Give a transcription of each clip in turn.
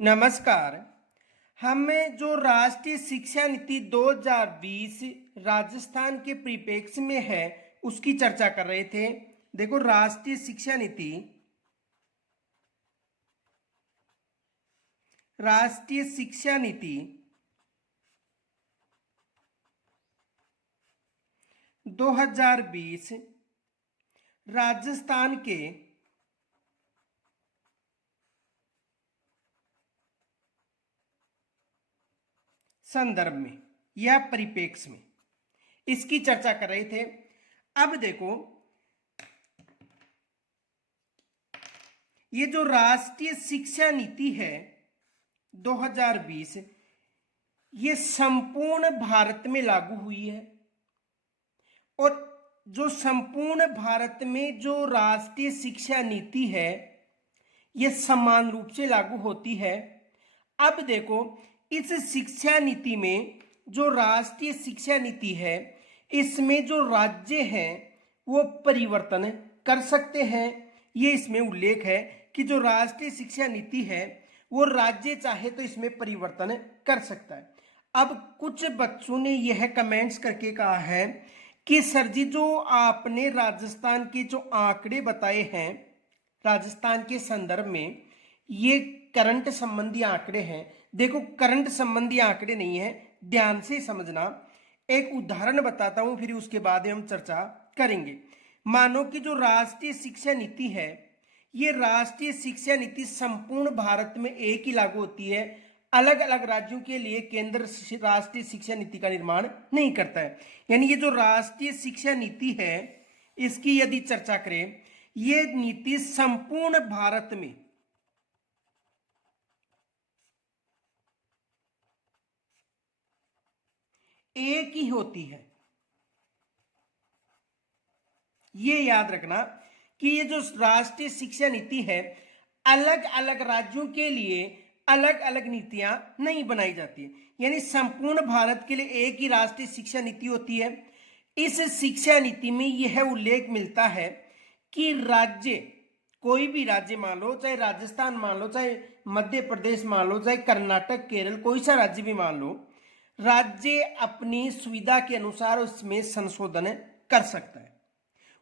नमस्कार। हमें जो राष्ट्रीय शिक्षा नीति 2020 राजस्थान के परिप्रेक्ष्य में है उसकी चर्चा कर रहे थे। देखो, राष्ट्रीय शिक्षा नीति 2020 राजस्थान के संदर्भ में या परिप्रेक्ष्य में इसकी चर्चा कर रहे थे। अब देखो, ये जो राष्ट्रीय शिक्षा नीति है 2020 ये संपूर्ण भारत में लागू हुई है। और जो संपूर्ण भारत में जो राष्ट्रीय शिक्षा नीति है ये समान रूप से लागू होती है। अब देखो, इस शिक्षा नीति में जो राष्ट्रीय शिक्षा नीति है इसमें जो राज्य हैं वो परिवर्तन कर सकते हैं। ये इसमें उल्लेख है कि जो राष्ट्रीय शिक्षा नीति है वो राज्य चाहे तो इसमें परिवर्तन कर सकता है। अब कुछ बच्चों ने यह कमेंट्स करके कहा है कि सर जी, जो आपने राजस्थान के जो आंकड़े बताए हैं राजस्थान के संदर्भ में, ये करंट संबंधी आंकड़े हैं। देखो, करंट संबंधी आंकड़े नहीं है, ध्यान से समझना। एक उदाहरण बताता हूं, फिर उसके बाद हम चर्चा करेंगे। मानो कि जो राष्ट्रीय शिक्षा नीति है ये राष्ट्रीय शिक्षा नीति संपूर्ण भारत में एक ही लागू होती है। अलग अलग राज्यों के लिए केंद्र राष्ट्रीय शिक्षा नीति का निर्माण नहीं करता है। यानी ये जो राष्ट्रीय शिक्षा नीति है इसकी यदि चर्चा करें, ये नीति संपूर्ण भारत में एक ही होती है। ये याद रखना कि ये जो राष्ट्रीय शिक्षा नीति है अलग अलग राज्यों के लिए अलग अलग नीतियां नहीं बनाई जाती, यानी संपूर्ण भारत के लिए एक ही राष्ट्रीय शिक्षा नीति होती है। इस शिक्षा नीति में यह उल्लेख मिलता है कि राज्य, कोई भी राज्य मान लो, चाहे राजस्थान मान लो, चाहे मध्य प्रदेश मान लो, चाहे कर्नाटक, केरल, कोई सा राज्य भी मान लो, राज्य अपनी सुविधा के अनुसार उसमें संशोधन कर सकता है।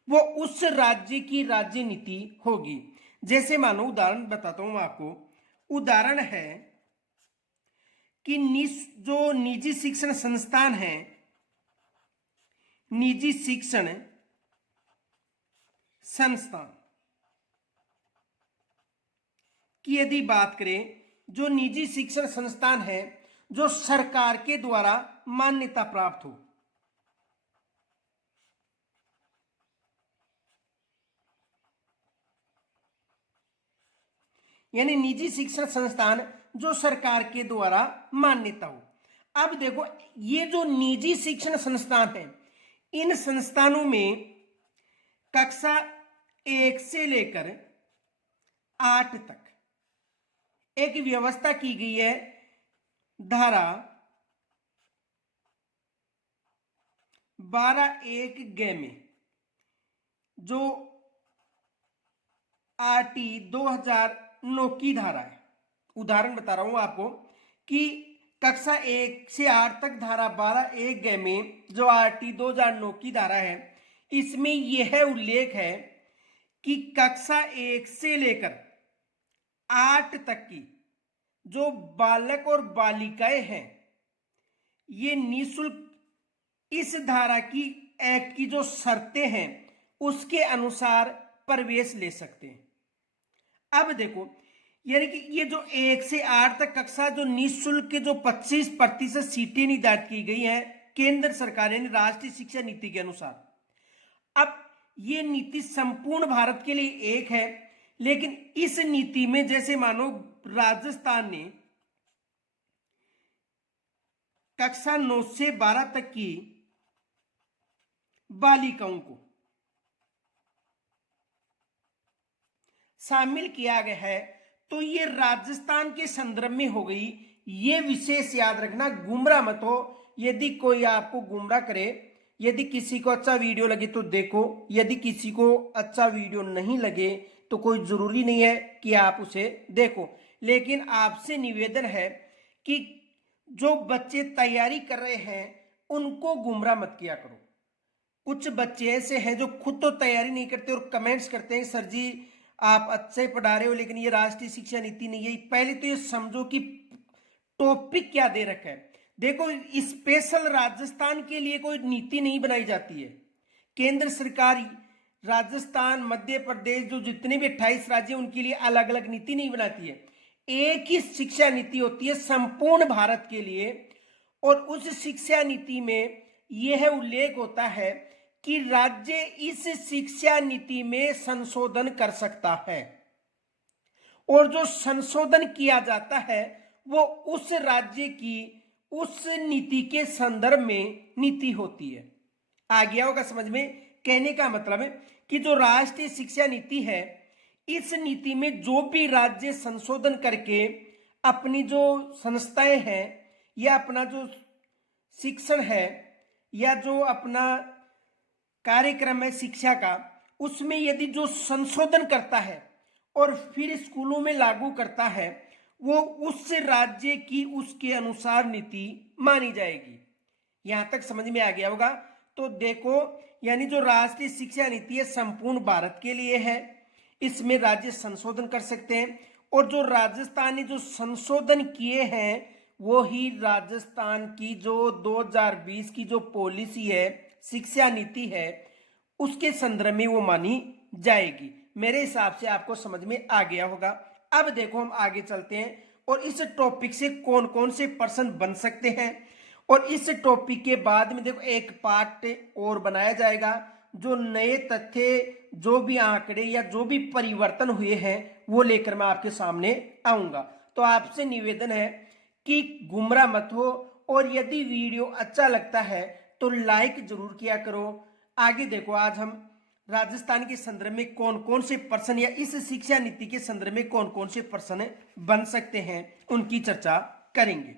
वो उस राज्य की राज्य नीति होगी। जैसे मानो, उदाहरण बताता हूं आपको। उदाहरण है कि जो निजी शिक्षण संस्थान है, निजी शिक्षण संस्थान की यदि बात करें, जो निजी शिक्षण संस्थान है जो सरकार के द्वारा मान्यता प्राप्त हो, यानी निजी शिक्षण संस्थान जो सरकार के द्वारा मान्यता हो। अब देखो, ये जो निजी शिक्षण संस्थान है इन संस्थानों में कक्षा 1 से लेकर 8 तक एक व्यवस्था की गई है। धारा 12(1) में जो RT 2009 की धारा है, उदाहरण बता रहा हूं आपको कि कक्षा 1 से 8 तक धारा 12(1) में जो RT 2009 की धारा है इसमें यह उल्लेख है कि कक्षा 1 से लेकर 8 तक की जो बालक और बालिकाएं हैं ये निःशुल्क इस धारा की एक्ट की जो शर्तें हैं उसके अनुसार प्रवेश ले सकते हैं। अब देखो, यानी कि ये जो 1 से 8 तक कक्षा जो निःशुल्क के जो 25% सीटें निर्धारित की गई हैं केंद्र सरकार ने राष्ट्रीय शिक्षा नीति के अनुसार। अब ये नीति संपूर्ण भारत के लिए एक है, लेकिन इस नीति में जैसे मानो राजस्थान ने कक्षा 9 से 12 तक की बालिकाओं को शामिल किया गया है, तो ये राजस्थान के संदर्भ में हो गई। ये विशेष याद रखना, गुमराह मत हो। यदि कोई आपको गुमराह करे, यदि किसी को अच्छा वीडियो लगे तो देखो, यदि किसी को अच्छा वीडियो नहीं लगे तो कोई जरूरी नहीं है कि आप उसे देखो, लेकिन आपसे निवेदन है कि जो बच्चे तैयारी कर रहे हैं उनको गुमराह मत किया करो। कुछ बच्चे ऐसे हैं जो खुद तो तैयारी नहीं करते और कमेंट्स करते हैं सर जी आप अच्छे पढ़ा रहे हो लेकिन ये राष्ट्रीय शिक्षा नीति नहीं है। पहले तो ये समझो कि टॉपिक क्या दे रखा है। देखो, स्पेशल राजस्थान के लिए कोई नीति नहीं बनाई जाती है। केंद्र सरकार राजस्थान, मध्य प्रदेश, जो जितने भी 28 राज्य उनके लिए अलग अलग नीति नहीं बनाती है। एक ही शिक्षा नीति होती है संपूर्ण भारत के लिए, और उस शिक्षा नीति में यह उल्लेख होता है कि राज्य इस शिक्षा नीति में संशोधन कर सकता है, और जो संशोधन किया जाता है वो उस राज्य की उस नीति के संदर्भ में नीति होती है। आ गया होगा समझ में? कहने का मतलब है कि जो राष्ट्रीय शिक्षा नीति है, इस नीति में जो भी राज्य संशोधन करके अपनी जो संस्थाएं हैं या अपना जो शिक्षण है या जो अपना कार्यक्रम है शिक्षा का, उसमें यदि जो संशोधन करता है और फिर स्कूलों में लागू करता है, वो उस राज्य की उसके अनुसार नीति मानी जाएगी। यहां तक समझ में आ गया होगा? तो देखो, यानी जो राष्ट्रीय शिक्षा नीति है संपूर्ण भारत के लिए है, इसमें राज्य संशोधन कर सकते हैं, और जो राजस्थान ने जो संशोधन किए हैं वो ही राजस्थान की जो 2020 की जो पॉलिसी है, शिक्षा नीति है, उसके संदर्भ में वो मानी जाएगी। मेरे हिसाब से आपको समझ में आ गया होगा। अब देखो हम आगे चलते हैं और इस टॉपिक से कौन कौन से प्रश्न बन सकते हैं, और इस टॉपिक के बाद में देखो एक पार्ट और बनाया जाएगा, जो नए तथ्य, जो भी आंकड़े या जो भी परिवर्तन हुए हैं वो लेकर मैं आपके सामने आऊंगा। तो आपसे निवेदन है कि गुमराह मत हो, और यदि वीडियो अच्छा लगता है तो लाइक जरूर किया करो। आगे देखो, आज हम राजस्थान के संदर्भ में कौन कौन से प्रश्न या इस शिक्षा नीति के संदर्भ में कौन कौन से प्रश्न बन सकते हैं उनकी चर्चा करेंगे।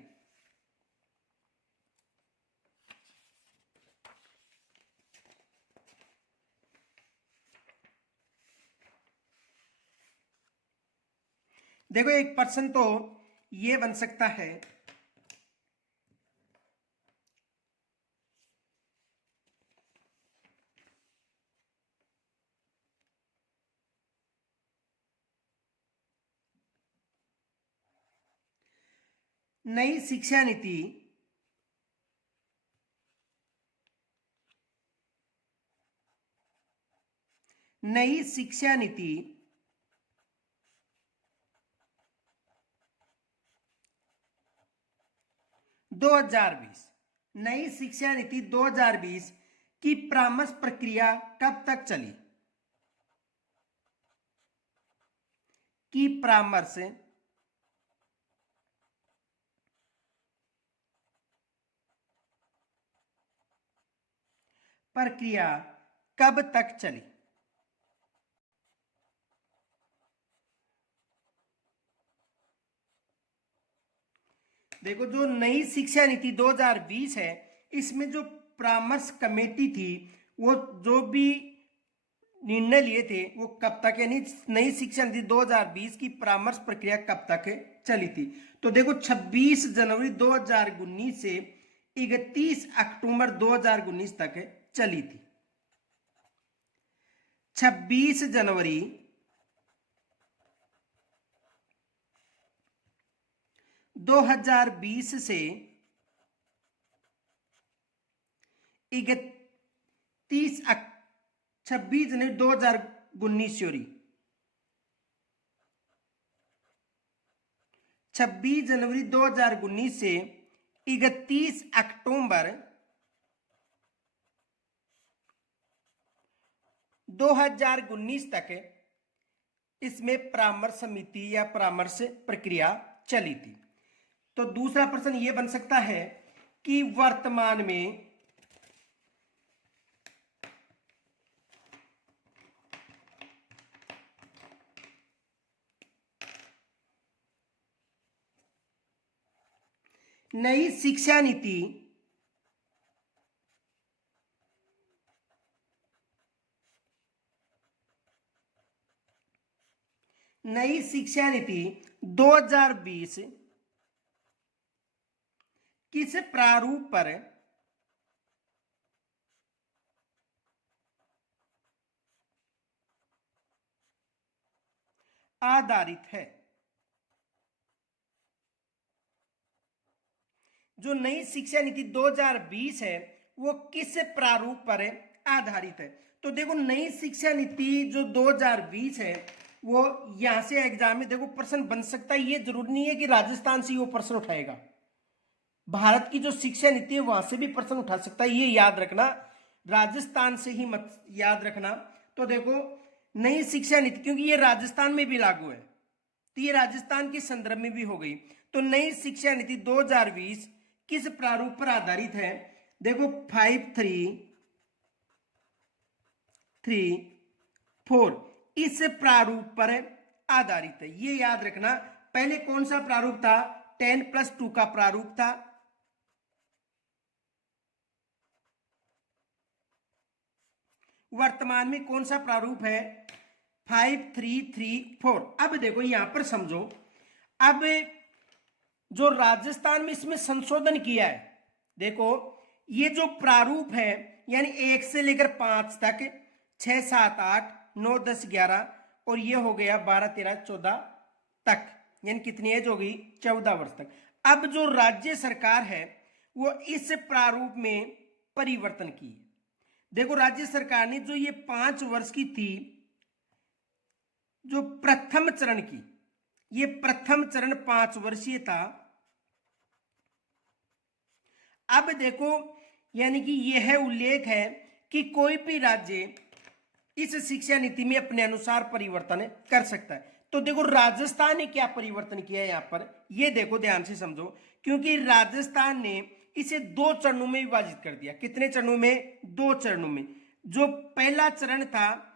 देखो, एक प्रश्न तो ये बन सकता है, नई शिक्षा नीति नई शिक्षा नीति 2020, नई शिक्षा नीति 2020 की परामर्श प्रक्रिया कब तक चली? की परामर्श प्रक्रिया कब तक चली? देखो, जो नई शिक्षा नीति 2020 है, इसमें जो परामर्श कमेटी थी वो जो भी निर्णय लिए थे वो कब तक, यानी नई शिक्षा नीति 2020 की परामर्श प्रक्रिया कब तक चली थी? तो देखो, 26 जनवरी 2019 से 31 अक्टूबर 2019 तक चली थी। 26 जनवरी 2020 से 31 26 जनवरी 2019 सॉरी 26 जनवरी 2019 से 31 अक्टूबर 2019 तक इसमें परामर्श समिति या परामर्श प्रक्रिया चली थी। तो दूसरा प्रश्न यह बन सकता है कि वर्तमान में नई शिक्षा नीति नई शिक्षा नीति 2020 किस प्रारूप पर आधारित है? जो नई शिक्षा नीति 2020 है वो किस प्रारूप पर आधारित है? तो देखो नई शिक्षा नीति जो 2020 है वो यहां से एग्जाम में देखो प्रश्न बन सकता है। ये जरूरी नहीं है कि राजस्थान से वो प्रश्न उठाएगा, भारत की जो शिक्षा नीति है वहां से भी प्रश्न उठा सकता है, ये याद रखना, राजस्थान से ही मत याद रखना। तो देखो नई शिक्षा नीति, क्योंकि ये राजस्थान में भी लागू है तो ये राजस्थान के संदर्भ में भी हो गई। तो नई शिक्षा नीति 2020 किस प्रारूप पर आधारित है? देखो 5334 इस प्रारूप पर आधारित है, ये याद रखना। पहले कौन सा प्रारूप था? 10+2 का प्रारूप था। वर्तमान में कौन सा प्रारूप है? 5334। अब देखो यहां पर समझो, अब जो राजस्थान में इसमें संशोधन किया है, देखो ये जो प्रारूप है यानी 1 से लेकर 5 तक, 6, 7, 8, 9, 10, 11 और ये हो गया 12, 13, 14 तक, यानी कितनी एज होगी? 14 वर्ष तक। अब जो राज्य सरकार है वो इस प्रारूप में परिवर्तन की। देखो राज्य सरकार ने जो ये 5 वर्ष की थी, जो प्रथम चरण की, ये प्रथम चरण 5 वर्षीय था। अब देखो यानी कि यह उल्लेख है कि कोई भी राज्य इस शिक्षा नीति में अपने अनुसार परिवर्तन कर सकता है। तो देखो राजस्थान ने क्या परिवर्तन किया है यहां पर, ये देखो ध्यान से समझो, क्योंकि राजस्थान ने इसे 2 चरणों में विभाजित कर दिया। कितने चरणों में? 2 चरणों में। जो पहला चरण था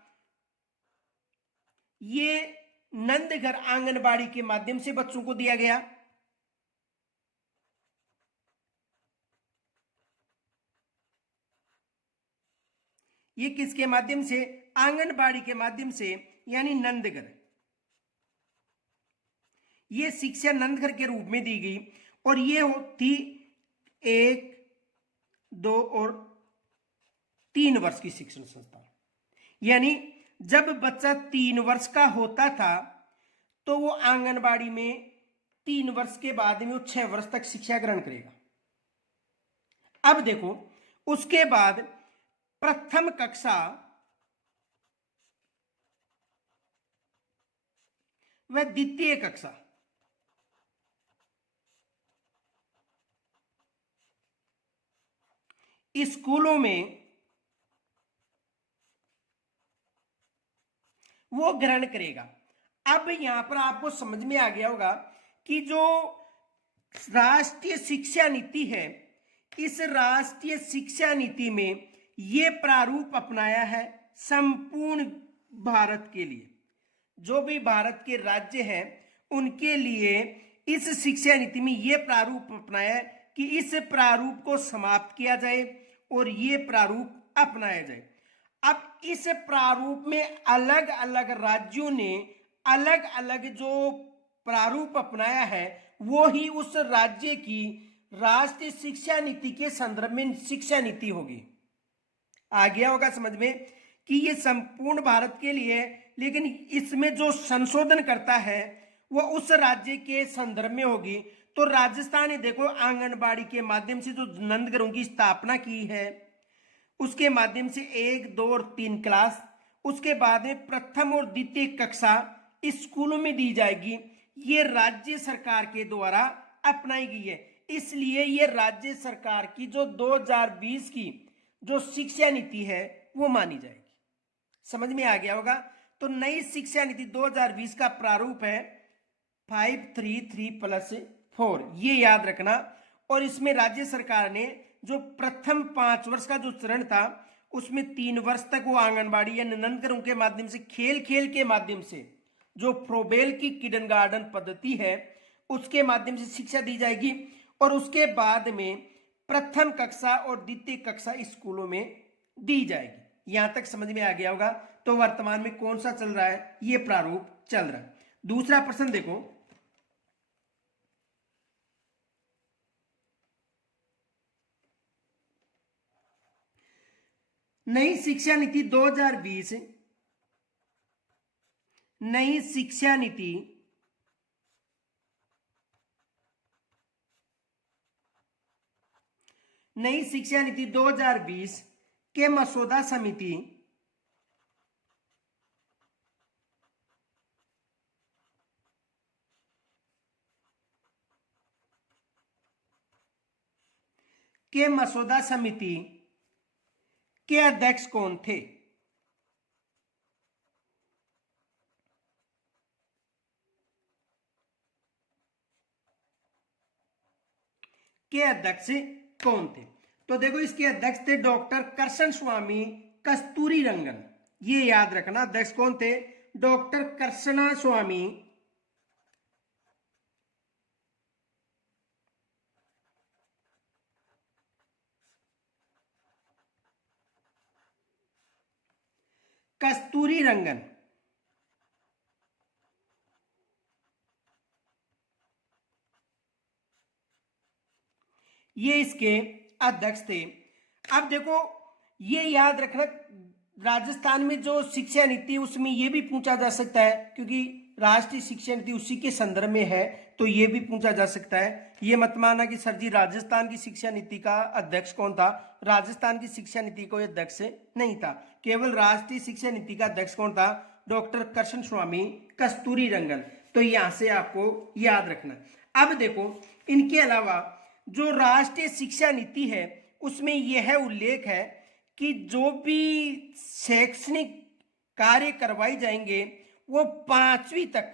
ये नंदघर आंगनबाड़ी के माध्यम से बच्चों को दिया गया। ये किसके माध्यम से? आंगनबाड़ी के माध्यम से, यानी नंदघर। ये शिक्षा नंदघर के रूप में दी गई और ये थी 1, 2 और 3 वर्ष की शिक्षण संस्था। यानी जब बच्चा 3 वर्ष का होता था तो वो आंगनबाड़ी में 3 वर्ष के बाद में वो 6 वर्ष तक शिक्षा ग्रहण करेगा। अब देखो उसके बाद प्रथम कक्षा व द्वितीय कक्षा, स्कूलों में वो ग्रहण करेगा। अब यहां पर आपको समझ में आ गया होगा कि जो राष्ट्रीय शिक्षा नीति है, इस राष्ट्रीय शिक्षा नीति में ये प्रारूप अपनाया है संपूर्ण भारत के लिए। जो भी भारत के राज्य हैं उनके लिए इस शिक्षा नीति में ये प्रारूप अपनाया है कि इस प्रारूप को समाप्त किया जाए और ये प्रारूप अपनाया जाए। अब इस प्रारूप में अलग अलग राज्यों ने अलग अलग जो प्रारूप अपनाया है वो ही उस राज्य की राष्ट्रीय शिक्षा नीति के संदर्भ में शिक्षा नीति होगी। आ गया होगा समझ में कि ये संपूर्ण भारत के लिए है, लेकिन इसमें जो संशोधन करता है वो उस राज्य के संदर्भ में होगी। तो राजस्थान ने देखो आंगनबाड़ी के माध्यम से जो नंदघरों की स्थापना की है, उसके माध्यम से 1, 2 और 3 क्लास, उसके बाद में प्रथम और द्वितीय कक्षा स्कूलों में दी जाएगी। ये राज्य सरकार के द्वारा अपनाई गई है, इसलिए ये राज्य सरकार की जो 2020 की जो शिक्षा नीति है वो मानी जाएगी। समझ में आ गया होगा। तो नई शिक्षा नीति 2020 का प्रारूप है 533+4, ये याद रखना। और इसमें राज्य सरकार ने जो प्रथम 5 वर्ष का जो चरण था उसमें 3 वर्ष तक वो आंगनबाड़ी या नंदघरों के माध्यम से खेल खेल के माध्यम से जो फ्रोबेल की किंडरगार्टन पद्धति है उसके माध्यम से शिक्षा दी जाएगी और उसके बाद में प्रथम कक्षा और द्वितीय कक्षा स्कूलों में दी जाएगी। यहां तक समझ में आ गया होगा। तो वर्तमान में कौन सा चल रहा है? ये प्रारूप चल रहा है। दूसरा प्रश्न देखो, नई शिक्षा नीति 2020, नई शिक्षा नीति नई शिक्षा नीति 2020 के मसौदा समिति के अध्यक्ष कौन थे? के अध्यक्ष कौन थे? तो देखो, इसके अध्यक्ष थे डॉक्टर कृष्ण स्वामी कस्तूरीरंगन। ये याद रखना, अध्यक्ष कौन थे? डॉक्टर कृष्ण स्वामी कस्तूरीरंगन। ये इसके अध्यक्ष थे। अब देखो, ये याद रखना, राजस्थान में जो शिक्षा नीति उसमें ये भी पूछा जा सकता है, क्योंकि राष्ट्रीय शिक्षा नीति उसी के संदर्भ में है, तो ये भी पूछा जा सकता है। ये मत माना कि सर जी राजस्थान की शिक्षा नीति का अध्यक्ष कौन था। राजस्थान की शिक्षा नीति कोई अध्यक्ष नहीं था, केवल राष्ट्रीय शिक्षा नीति का अध्यक्ष कौन था? डॉक्टर कृष्ण स्वामी कस्तूरीरंगन। तो यहां से आपको याद रखना। अब देखो, इनके अलावा जो राष्ट्रीय शिक्षा नीति है उसमें यह उल्लेख है कि जो भी शैक्षणिक कार्य करवाए जाएंगे वो 5वीं तक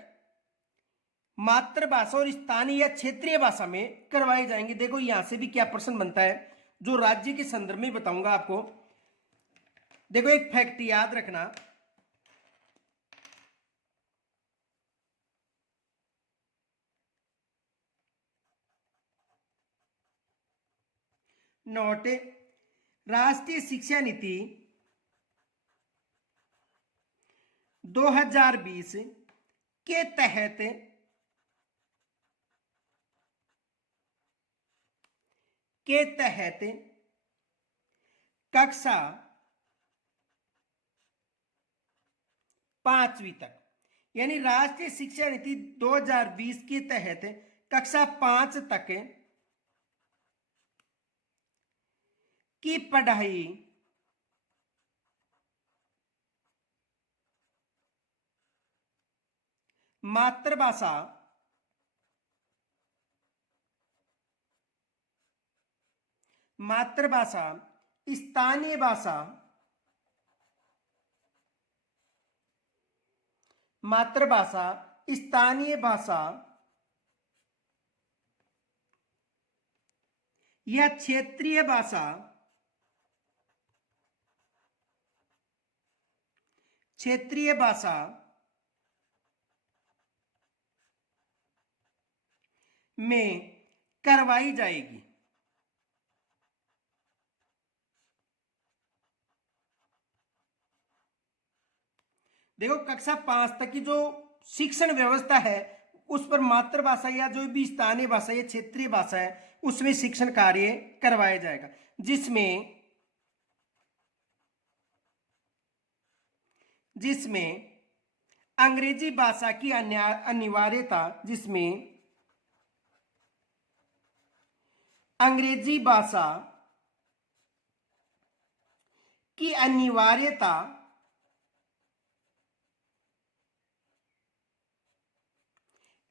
मातृभाषा और स्थानीय या क्षेत्रीय भाषा में करवाए जाएंगे। देखो, यहां से भी क्या प्रश्न बनता है, जो राज्य के संदर्भ में बताऊंगा आपको। देखो, एक फैक्ट याद रखना, नोट, राष्ट्रीय शिक्षा नीति 2020 के तहत कक्षा 5वीं तक, यानी राष्ट्रीय शिक्षा नीति 2020 के तहत कक्षा 5 तक की पढ़ाई मातृभाषा स्थानीय भाषा मातृभाषा स्थानीय भाषा या क्षेत्रीय भाषा में करवाई जाएगी। देखो, कक्षा 5 तक की जो शिक्षण व्यवस्था है उस पर मातृभाषा या जो भी स्थानीय भाषा या क्षेत्रीय भाषा है उसमें शिक्षण कार्य करवाया जाएगा, जिसमें अंग्रेजी भाषा की अनिवार्यता अंग्रेजी भाषा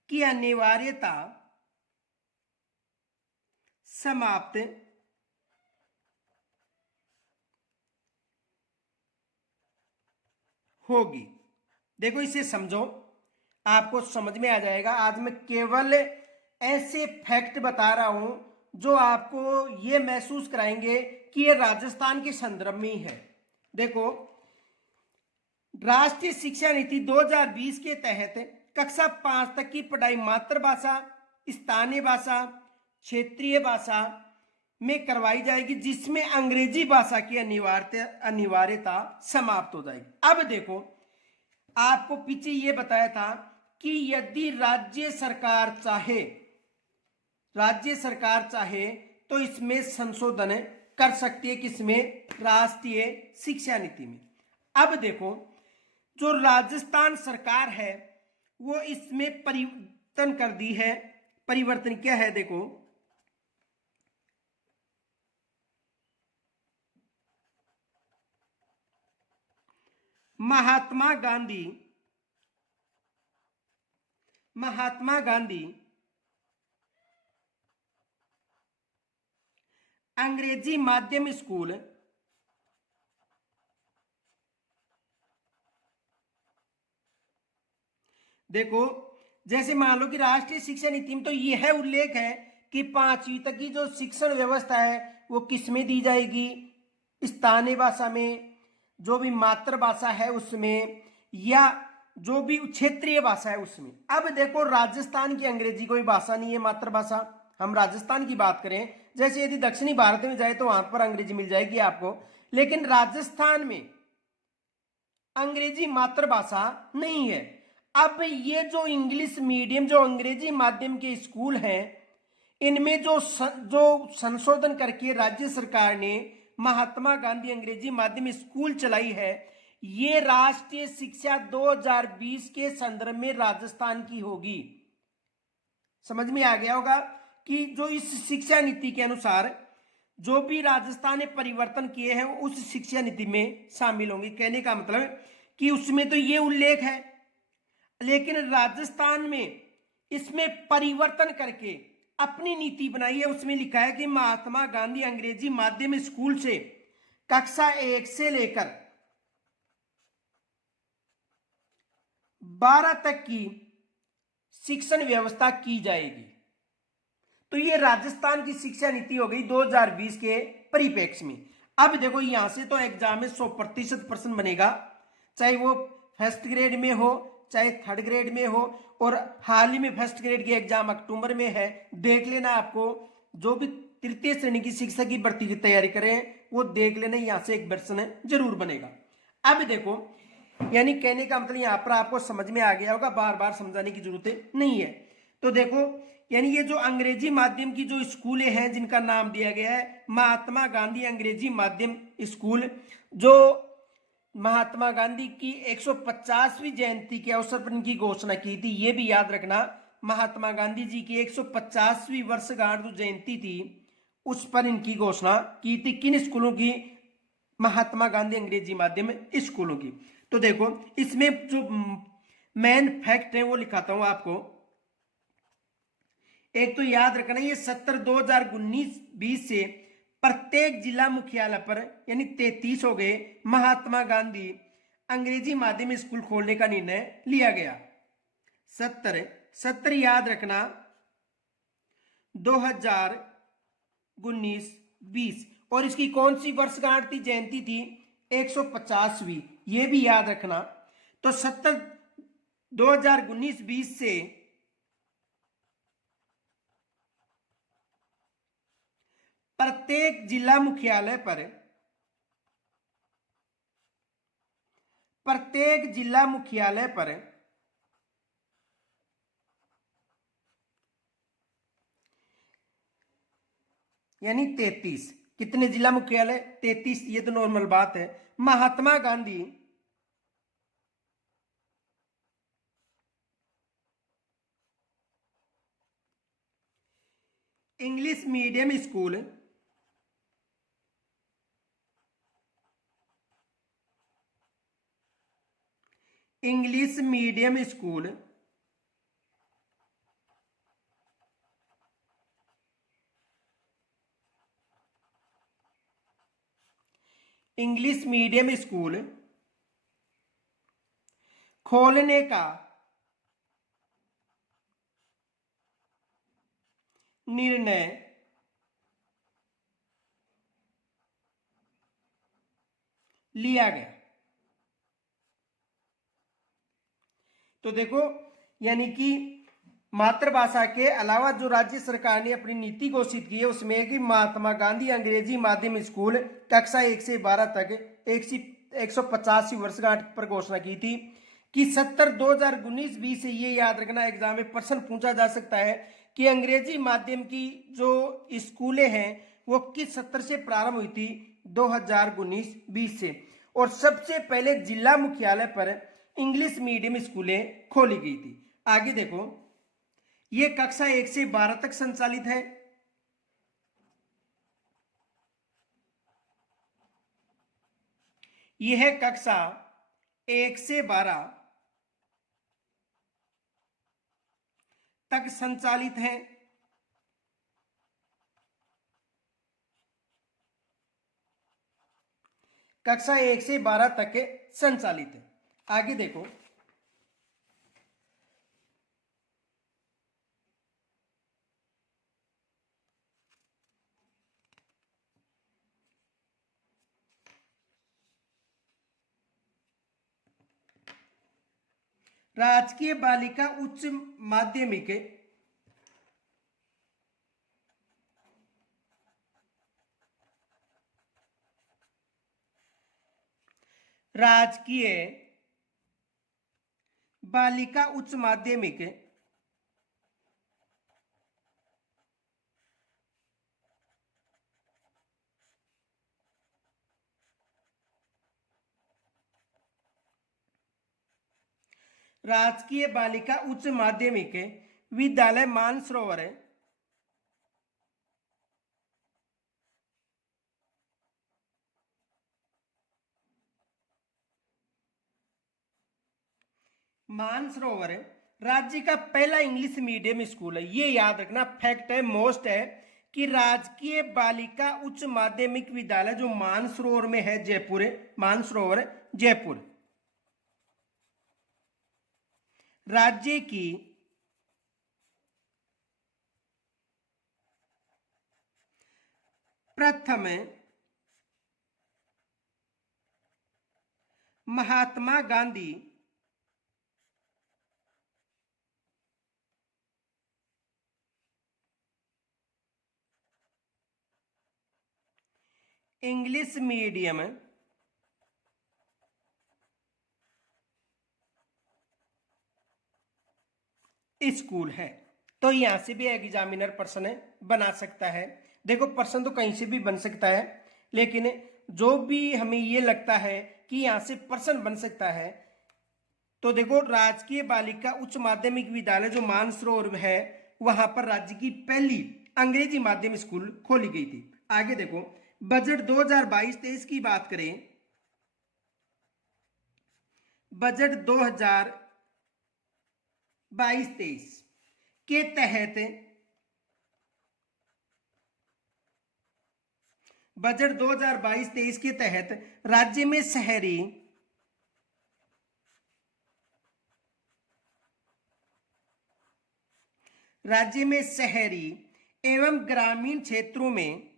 की अनिवार्यता समाप्त होगी। देखो, इसे समझो, आपको समझ में आ जाएगा। आज मैं केवल ऐसे फैक्ट बता रहा हूं जो आपको ये महसूस कराएंगे कि ये राजस्थान के संदर्भ में ही है। देखो, राष्ट्रीय शिक्षा नीति 2020 के तहत कक्षा 5 तक की पढ़ाई मातृभाषा, स्थानीय भाषा, क्षेत्रीय भाषा में करवाई जाएगी, जिसमें अंग्रेजी भाषा की अनिवार्यता समाप्त हो जाएगी। अब देखो, आपको पीछे ये बताया था कि यदि राज्य सरकार चाहे तो इसमें संशोधन कर सकती है, किसमें? राष्ट्रीय शिक्षा नीति में। अब देखो, जो राजस्थान सरकार है वो इसमें परिवर्तन कर दी है। परिवर्तन क्या है? देखो, महात्मा गांधी अंग्रेजी माध्यम स्कूल देखो, जैसे मान लो कि राष्ट्रीय शिक्षा नीति में तो यह उल्लेख है कि 5वीं तक की जो शिक्षण व्यवस्था है वो किस में दी जाएगी? स्थानीय भाषा में, जो भी मातृभाषा है उसमें, या जो भी क्षेत्रीय भाषा है उसमें। अब देखो, राजस्थान की अंग्रेजी कोई भाषा नहीं है मातृभाषा। हम राजस्थान की बात करें, जैसे यदि दक्षिणी भारत में जाए तो वहां पर अंग्रेजी मिल जाएगी आपको, लेकिन राजस्थान में अंग्रेजी मातृभाषा नहीं है। अब ये जो इंग्लिश मीडियम, जो अंग्रेजी माध्यम के स्कूल हैं, इनमें जो संशोधन करके राज्य सरकार ने महात्मा गांधी अंग्रेजी माध्यम स्कूल चलाई है, ये राष्ट्रीय शिक्षा 2020 के संदर्भ में राजस्थान की होगी। समझ में आ गया होगा कि जो इस शिक्षा नीति के अनुसार जो भी राजस्थान ने परिवर्तन किए हैं उस शिक्षा नीति में शामिल होंगे। कहने का मतलब कि उसमें तो ये उल्लेख है, लेकिन राजस्थान में इसमें परिवर्तन करके अपनी नीति बनाई है। उसमें लिखा है कि महात्मा गांधी अंग्रेजी माध्यम स्कूल से कक्षा 1 से लेकर 12 तक की शिक्षण व्यवस्था की जाएगी। तो ये राजस्थान की शिक्षा नीति हो गई 2020 के परिप्रेक्ष्य में। अब देखो, यहां से तो एग्जाम में 100% प्रश्न बनेगा, चाहे वो फर्स्ट ग्रेड में हो चाहे थर्ड ग्रेड में हो। और हाल ही में फर्स्ट ग्रेड के एग्जाम अक्टूबर में है, देख लेना। आपको जो भी तृतीय श्रेणी की शिक्षा की भर्ती की तैयारी करें वो देख लेना, यहां से एक प्रश्न जरूर बनेगा। अब देखो, यानी कहने का मतलब यहां पर आपको समझ में आ गया होगा, बार बार समझाने की जरूरत नहीं है। तो देखो, यानी ये जो अंग्रेजी माध्यम की जो स्कूलें हैं जिनका नाम दिया गया है महात्मा गांधी अंग्रेजी माध्यम स्कूल, जो महात्मा गांधी की 150वीं जयंती के अवसर पर इनकी घोषणा की थी। ये भी याद रखना, महात्मा गांधी जी की 150वीं वर्षगांठ जो जयंती थी उस पर इनकी घोषणा की थी। किन स्कूलों की? महात्मा गांधी अंग्रेजी माध्यम स्कूलों की। तो देखो, इसमें जो मेन फैक्ट है वो लिखाता हूं आपको। एक तो याद रखना, ये 2019-20 से प्रत्येक जिला मुख्यालय पर, यानी 33 हो गए, महात्मा गांधी अंग्रेजी माध्यम स्कूल खोलने का निर्णय लिया गया। 70 याद रखना, 2019-20। और इसकी कौन सी वर्षगांठ थी, जयंती थी? 150वीं। ये भी याद रखना। तो 2019-20 से प्रत्येक जिला मुख्यालय पर यानी 33, कितने जिला मुख्यालय? 33। ये तो नॉर्मल बात है। Mahatma Gandhi English medium school English medium school खोलने का निर्णय लिया गया। तो देखो, यानी कि मातृभाषा के अलावा जो राज्य सरकार ने अपनी नीति घोषित की है उसमें कि महात्मा गांधी अंग्रेजी माध्यम स्कूल कक्षा 1 से 12 तक 150वीं वर्षगांठ पर घोषणा की थी कि 70 2019-20 से ये याद रखना, एग्जाम में प्रश्न पूछा जा सकता है कि अंग्रेजी माध्यम की जो स्कूलें हैं वो किस सत्र से प्रारंभ हुई थी, 2019-20 से। और सबसे पहले जिला मुख्यालय पर इंग्लिश मीडियम स्कूलें खोली गई थी। आगे देखो, ये कक्षा 1 से 12 तक संचालित है। यह है कक्षा 1 से 12 तक संचालित है। कक्षा 1 से 12 तक के संचालित है। आगे देखो, राजकीय बालिका उच्च माध्यमिक राजकीय बालिका उच्च माध्यमिक राजकीय बालिका उच्च माध्यमिक विद्यालय मानसरोवर मानसरोवर राज्य का पहला इंग्लिश मीडियम स्कूल है। ये याद रखना, फैक्ट है, मोस्ट है, कि राजकीय बालिका उच्च माध्यमिक विद्यालय जो मानसरोवर में है, जयपुर, मानसरोवर जयपुर, राज्य की प्रथम महात्मा गांधी इंग्लिश मीडियम स्कूल है। तो यहां से भी एग्जामिनर प्रश्न बना सकता है। देखो, प्रश्न तो कहीं से भी बन सकता है, लेकिन जो भी हमें ये लगता है कि यहां से प्रश्न बन सकता है, तो देखो, राजकीय बालिका उच्च माध्यमिक विद्यालय जो मानसरोवर है, वहां पर राज्य की पहली अंग्रेजी माध्यम स्कूल खोली गई थी। आगे देखो, बजट 2022-23 की बात करें, बजट 2022-23 के तहत, बजट 2022-23 के तहत राज्य में शहरी एवं ग्रामीण क्षेत्रों में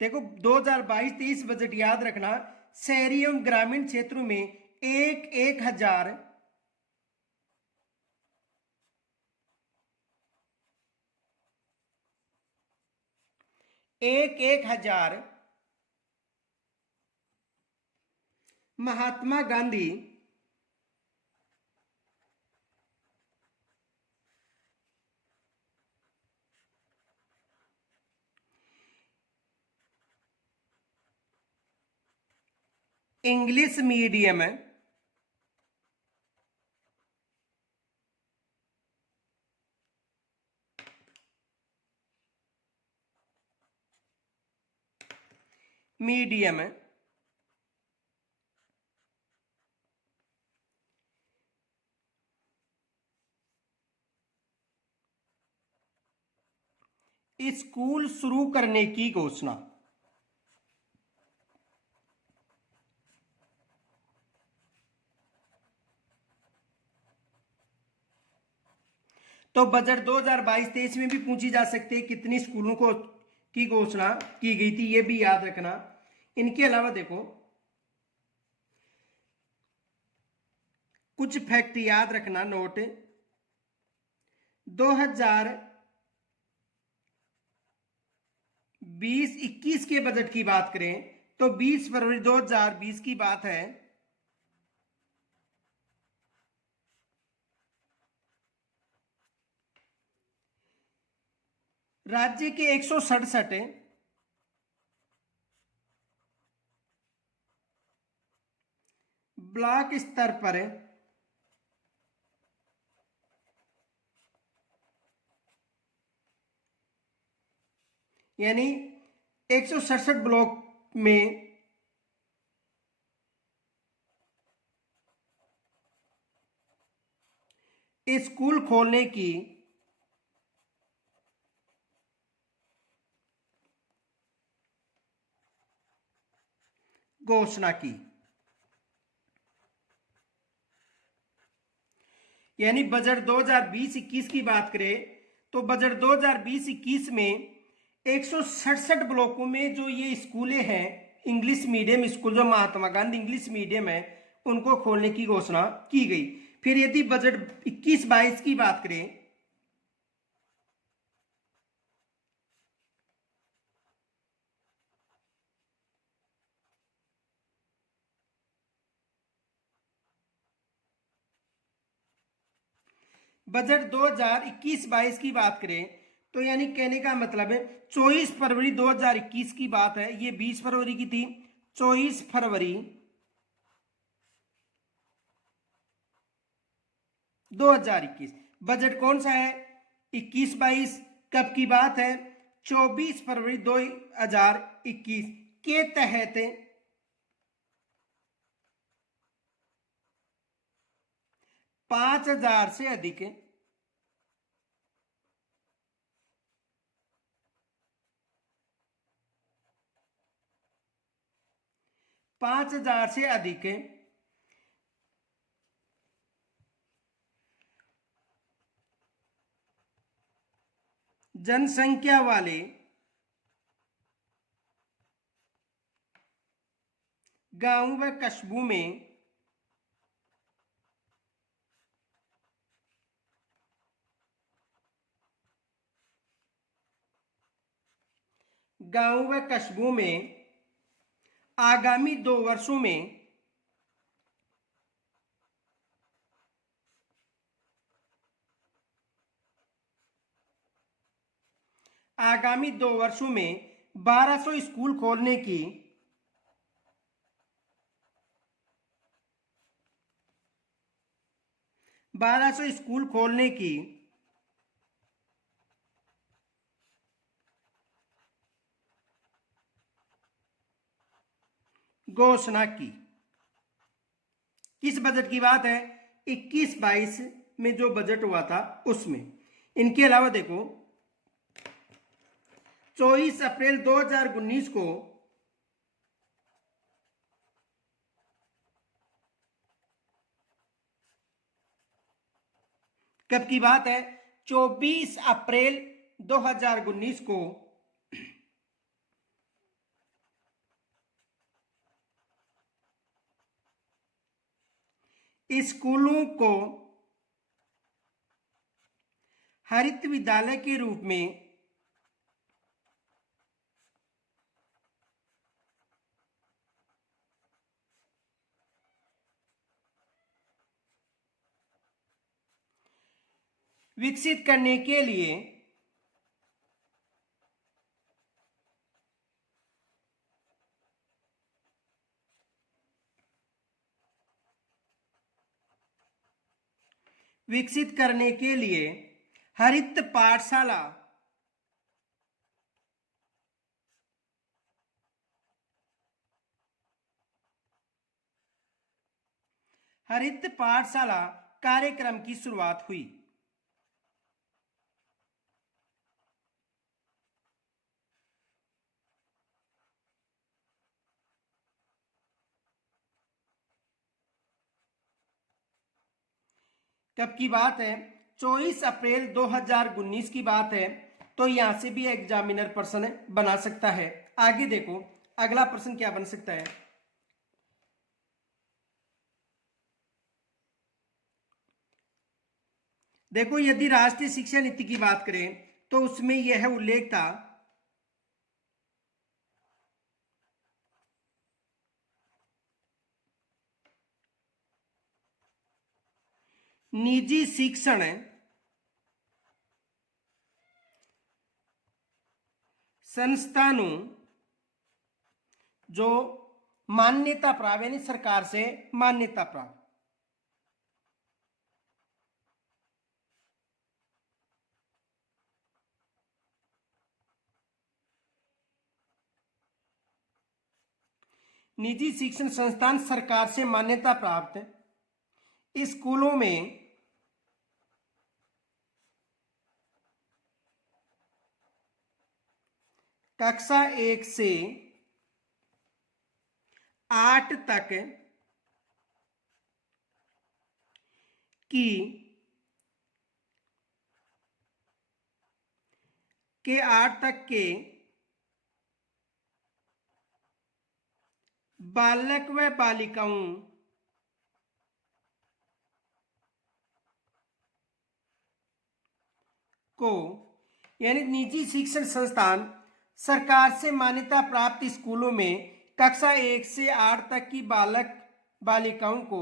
देखो, 2022-23 बजट याद रखना, शहरी एवं ग्रामीण क्षेत्रों में एक हजार महात्मा गांधी इंग्लिश मीडियम स्कूल शुरू करने की घोषणा। तो बजट 2022-23 में भी पूछी जा सकती है कितनी स्कूलों को की घोषणा की गई थी, ये भी याद रखना। इनके अलावा देखो, कुछ फैक्ट याद रखना, नोट, 2000 20-21 के बजट की बात करें तो 20 फरवरी 2020 की बात है। राज्य के 167 ब्लॉक स्तर पर यानी 167 ब्लॉक में स्कूल खोलने की घोषणा की। यानी बजट 2020-21 की बात करें तो बजट 2020-21 में 167 ब्लॉकों में जो ये स्कूलें हैं, इंग्लिश मीडियम स्कूल, जो महात्मा गांधी इंग्लिश मीडियम है, उनको खोलने की घोषणा की गई। फिर यदि बजट 21-22 की बात करें बजट 2021-22 की बात करें तो यानी कहने का मतलब है 24 फरवरी 2021 की बात है, ये 20 फरवरी की थी। 24 फरवरी 2021 बजट कौन सा है? 21-22 कब की बात है? 24 फरवरी 2021 के तहत 5,000 से अधिक 5,000 से अधिक जनसंख्या वाले गांव व कस्बों में आगामी 2 वर्षों में आगामी 2 वर्षों में 1200 स्कूल खोलने की 1200 स्कूल खोलने की घोषणा की। किस बजट की बात है? 21-22 में जो बजट हुआ था उसमें। इनके अलावा देखो 24 अप्रैल 2019 को कब की बात है? 24 अप्रैल 2019 को स्कूलों को हरित विद्यालय के रूप में विकसित करने के लिए हरित पाठशाला कार्यक्रम की शुरुआत हुई। कब की बात है? 24 अप्रैल 2019 की बात है। तो यहां से भी एग्जामिनर प्रश्न बना सकता है। आगे देखो अगला प्रश्न क्या बन सकता है। देखो यदि राष्ट्रीय शिक्षा नीति की बात करें तो उसमें यह उल्लेख था निजी शिक्षण संस्थानों जो मान्यता प्राप्त यानी सरकार से मान्यता प्राप्त, निजी शिक्षण संस्थान सरकार से मान्यता प्राप्त स्कूलों में कक्षा 1 से 8 तक की के 8 तक के बालक व बालिकाओं को यानी निजी शिक्षण संस्थान सरकार से मान्यता प्राप्त स्कूलों में कक्षा 1 से 8 तक की बालक बालिकाओं को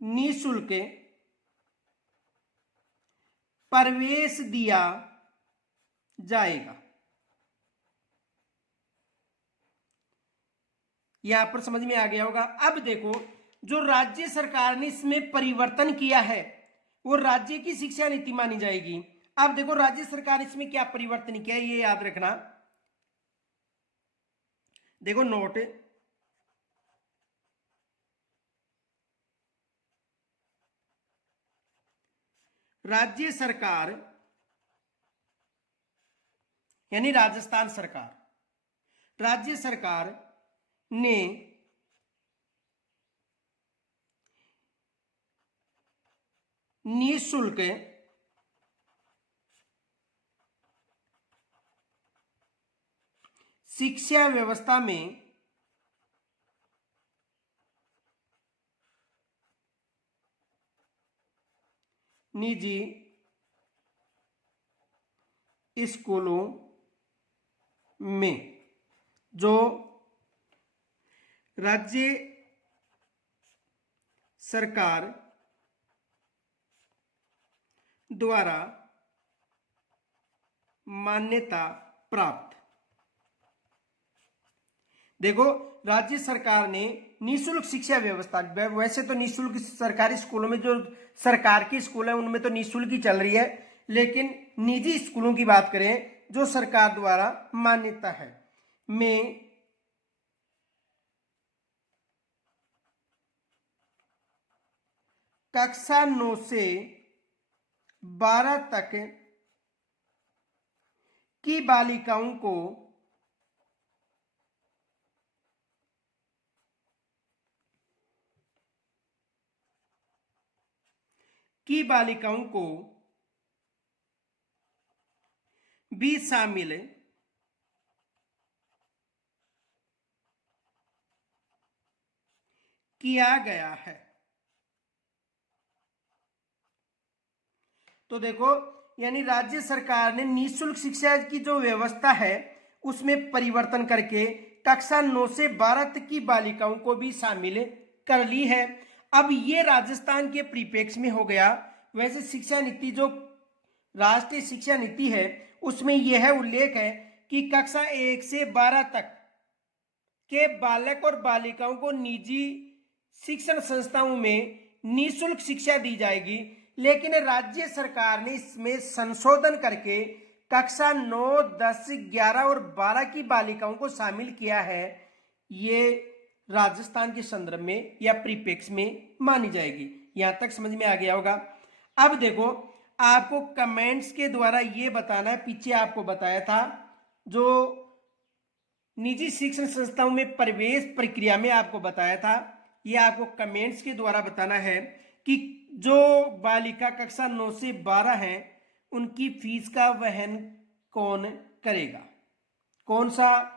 निःशुल्क प्रवेश दिया जाएगा। यहां पर समझ में आ गया होगा। अब देखो, जो राज्य सरकार ने इसमें परिवर्तन किया है वो राज्य की शिक्षा नीति मानी जाएगी। अब देखो, राज्य सरकार इसमें क्या परिवर्तन किया है ये याद रखना। देखो नोट, राज्य सरकार यानी राजस्थान सरकार, राज्य सरकार ने निःशुल्क शिक्षा व्यवस्था में निजी स्कूलों में जो राज्य सरकार द्वारा मान्यता प्राप्त, देखो राज्य सरकार ने निःशुल्क शिक्षा व्यवस्था, वैसे तो निःशुल्क सरकारी स्कूलों में जो सरकार के स्कूल है उनमें तो निःशुल्क ही चल रही है, लेकिन निजी स्कूलों की बात करें जो सरकार द्वारा मान्यता है में कक्षा 9 से 12 तक की बालिकाओं को भी शामिल किया गया है। तो देखो, यानी राज्य सरकार ने निःशुल्क शिक्षा की जो व्यवस्था है उसमें परिवर्तन करके कक्षा 9 से 12 तक की बालिकाओं को भी शामिल कर ली है। अब ये राजस्थान के परिप्रेक्ष्य में हो गया। वैसे शिक्षा नीति जो राष्ट्रीय शिक्षा नीति है उसमें यह उल्लेख है कि कक्षा 1 से 12 तक के बालक और बालिकाओं को निजी शिक्षण संस्थाओं में निःशुल्क शिक्षा दी जाएगी, लेकिन राज्य सरकार ने इसमें संशोधन करके कक्षा 9, 10, 11 और 12 की बालिकाओं को शामिल किया है। ये राजस्थान के संदर्भ में या परिप्रेक्ष्य में मानी जाएगी। यहां तक समझ में आ गया होगा। अब देखो, आपको कमेंट्स के द्वारा ये बताना है, पीछे आपको बताया था जो निजी शिक्षण संस्थाओं में प्रवेश प्रक्रिया में आपको बताया था, ये आपको कमेंट्स के द्वारा बताना है कि जो बालिका कक्षा 9 से 12 है उनकी फीस का वहन कौन करेगा, कौन सा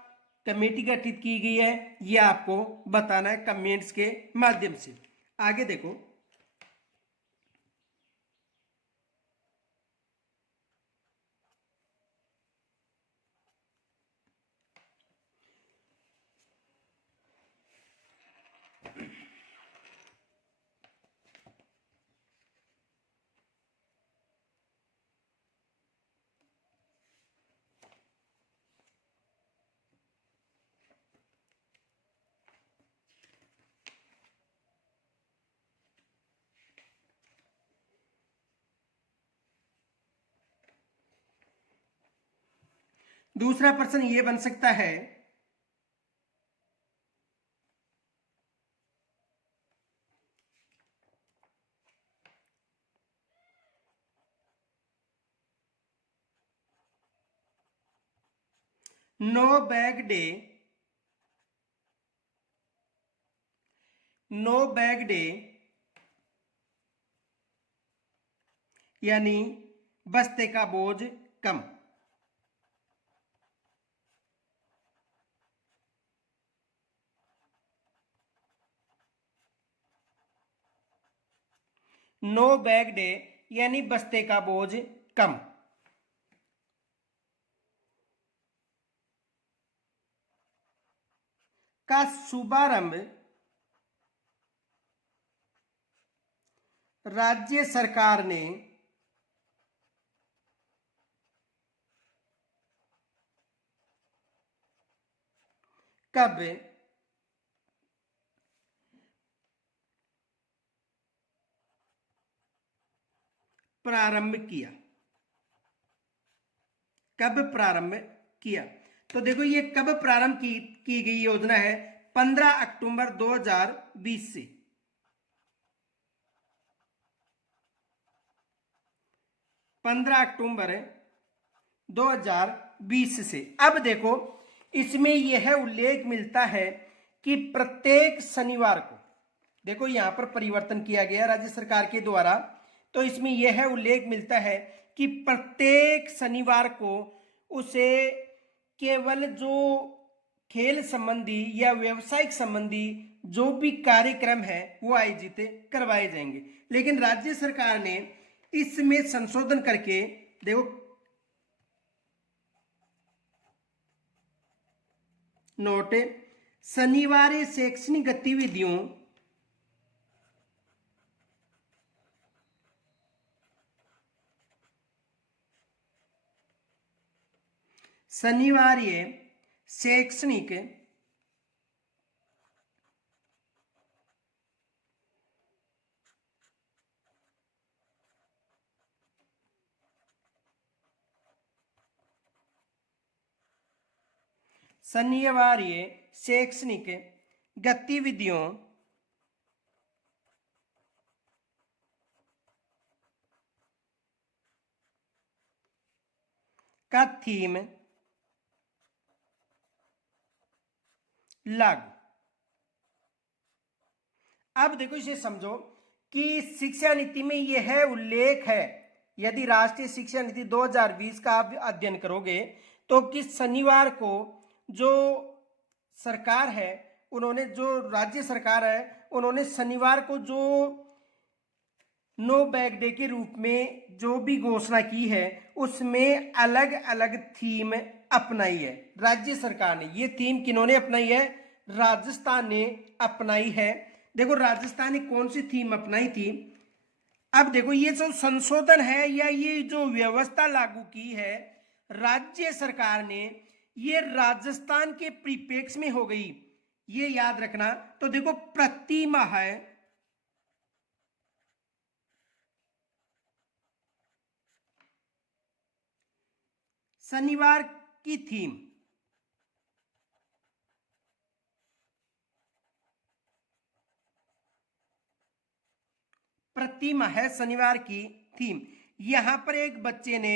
कमेटी गठित की गई है, ये आपको बताना है कमेंट्स के माध्यम से। आगे देखो, दूसरा प्रश्न ये बन सकता है, no bag day, no bag day यानी बस्ते का बोझ कम। नो बैग डे यानी बस्ते का बोझ कम। का शुभारंभ राज्य सरकार ने कब प्रारंभ किया? कब प्रारंभ किया? तो देखो ये कब प्रारंभ की गई योजना है, 15 अक्टूबर 2020 से। 15 अक्टूबर 2020 से। अब देखो इसमें यह उल्लेख मिलता है कि प्रत्येक शनिवार को, देखो यहां पर परिवर्तन किया गया राज्य सरकार के द्वारा, तो इसमें यह उल्लेख मिलता है कि प्रत्येक शनिवार को उसे केवल जो खेल संबंधी या व्यवसायिक संबंधी जो भी कार्यक्रम है वो आयोजित करवाए जाएंगे। लेकिन राज्य सरकार ने इसमें संशोधन करके देखो नोट, शनिवार शैक्षणिक गतिविधियों शनिवार शैक्षणिक शनिवार शैक्षणिक गतिविधियों का थीम लागू। अब देखो इसे समझो कि शिक्षा नीति में यह उल्लेख है, यदि राष्ट्रीय शिक्षा नीति 2020 का आप अध्ययन करोगे तो कि शनिवार को जो सरकार है उन्होंने, जो राज्य सरकार है उन्होंने शनिवार को जो नो बैग डे के रूप में जो भी घोषणा की है उसमें अलग अलग थीम अपनाई है राज्य सरकार ने। ये थीम किन्होंने अपनाई है? राजस्थान ने अपनाई है। देखो राजस्थान ने कौन सी थीम अपनाई थी? अब देखो ये जो संशोधन है या ये जो व्यवस्था लागू की है राज्य सरकार ने, ये राजस्थान के परिप्रेक्ष्य में हो गई, ये याद रखना। तो देखो प्रति माह शनिवार की थीम, प्रतिमा है शनिवार की थीम। यहां पर एक बच्चे ने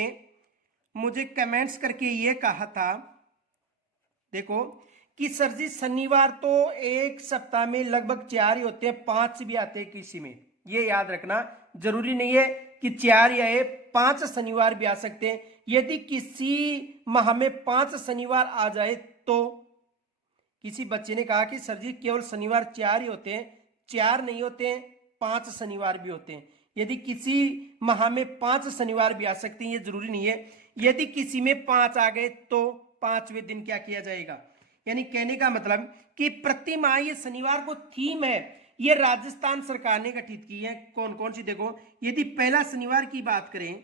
मुझे कमेंट्स करके ये कहा था, देखो कि सर जी शनिवार तो एक सप्ताह में लगभग 4 ही होते हैं, 5 भी आते हैं किसी में। ये याद रखना, जरूरी नहीं है कि 4 या 5 शनिवार भी आ सकते हैं। यदि किसी माह में 5 शनिवार आ जाए तो, किसी बच्चे ने कहा कि सर जी केवल शनिवार 4 ही होते हैं, 4 नहीं होते हैं, 5 शनिवार भी होते हैं। यदि किसी माह में 5 शनिवार भी आ सकते हैं, ये जरूरी नहीं है। यदि किसी में 5 आ गए तो 5वें दिन क्या किया जाएगा? यानी कहने का मतलब कि प्रति माह ये शनिवार को थीम है, ये राजस्थान सरकार ने गठित की है। कौन कौन सी? देखो यदि पहला शनिवार की बात करें,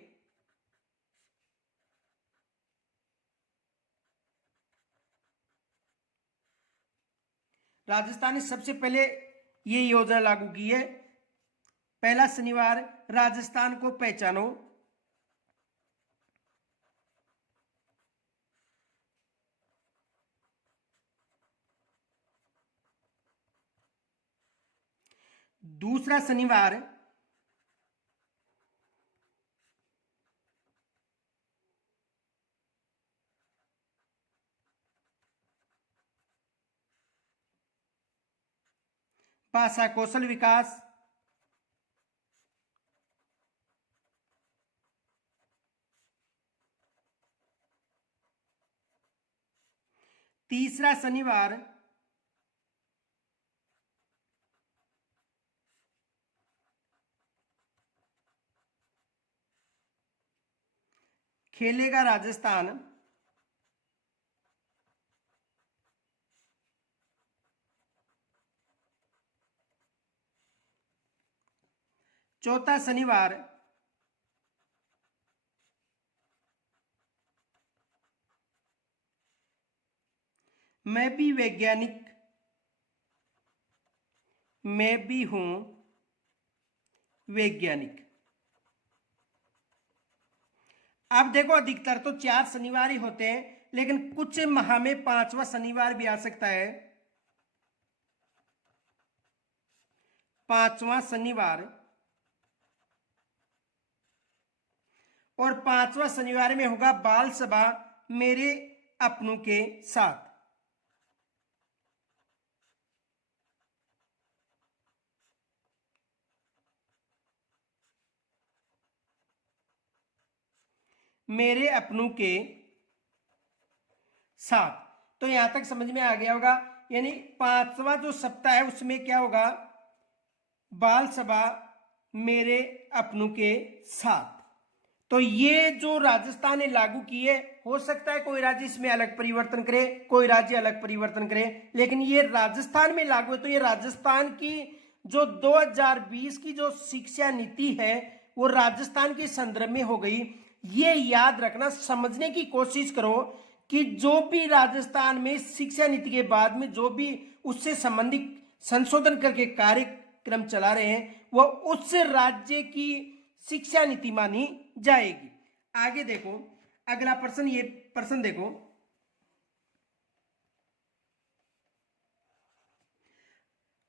राजस्थान ने सबसे पहले ये योजना लागू की है, पहला शनिवार राजस्थान को पहचानो। दूसरा शनिवार भाषा कौशल विकास। तीसरा शनिवार खेलेगा राजस्थान। चौथा शनिवार मैं भी वैज्ञानिक, मैं भी हूं वैज्ञानिक। अब देखो अधिकतर तो 4 शनिवार ही होते हैं, लेकिन कुछ माह में 5वां शनिवार भी आ सकता है। 5वां शनिवार, और 5वां शनिवार में होगा बाल सभा मेरे अपनों के साथ। मेरे अपनों के साथ। तो यहां तक समझ में आ गया होगा। यानी 5वां जो सप्ताह है उसमें क्या होगा, बाल सभा मेरे अपनों के साथ। तो ये जो राजस्थान ने लागू की है, हो सकता है कोई राज्य इसमें अलग परिवर्तन करे, कोई राज्य अलग परिवर्तन करे, लेकिन ये राजस्थान में लागू है। तो ये राजस्थान की जो 2020 की जो शिक्षा नीति है वो राजस्थान के संदर्भ में हो गई। ये याद रखना, समझने की कोशिश करो कि जो भी राजस्थान में शिक्षा नीति के बाद में जो भी उससे संबंधित संशोधन करके कार्यक्रम चला रहे हैं वह उस राज्य की शिक्षा नीति मानी जाएगी। आगे देखो अगला प्रश्न, ये प्रश्न देखो,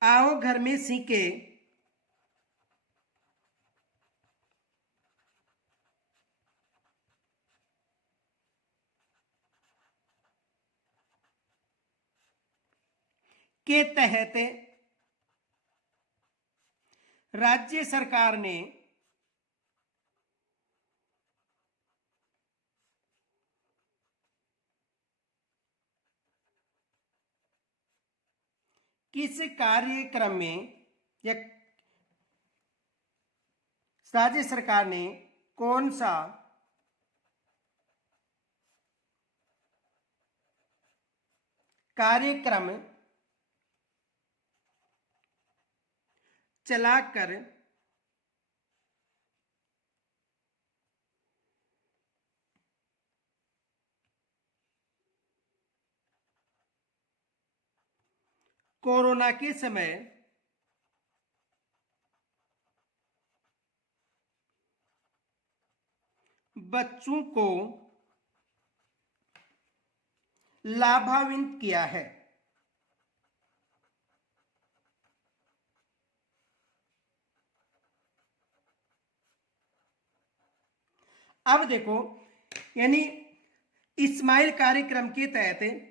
आओ घर में सीखे के तहत राज्य सरकार ने किस कार्यक्रम में, या राज्य सरकार ने कौन सा कार्यक्रम चलाकर कोरोना के समय बच्चों को लाभान्वित किया है। अब देखो, यानी इस्माइल कार्यक्रम के तहत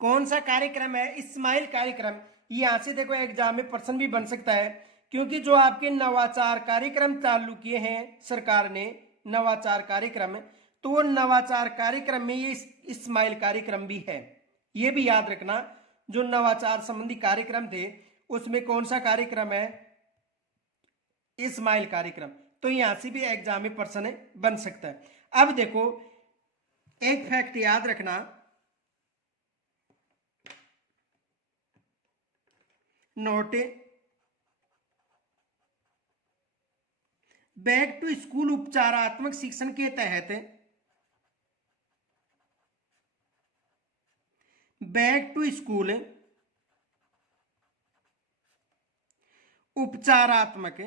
कौन सा कार्यक्रम है, इस्माइल कार्यक्रम। यहां से देखो एग्जाम में प्रश्न भी बन सकता है, क्योंकि जो आपके नवाचार कार्यक्रम चालू किए हैं सरकार ने, नवाचार कार्यक्रम, तो वो नवाचार कार्यक्रम में ये इस्माइल कार्यक्रम भी है। ये भी याद रखना, जो नवाचार संबंधी कार्यक्रम थे उसमें कौन सा कार्यक्रम है, इस्माइल कार्यक्रम। तो यहां से भी एग्जाम में प्रश्न बन सकता है। अब देखो एक फैक्ट याद रखना, नोट, बैक टू स्कूल उपचारात्मक शिक्षण के तहत, बैक टू स्कूल उपचारात्मक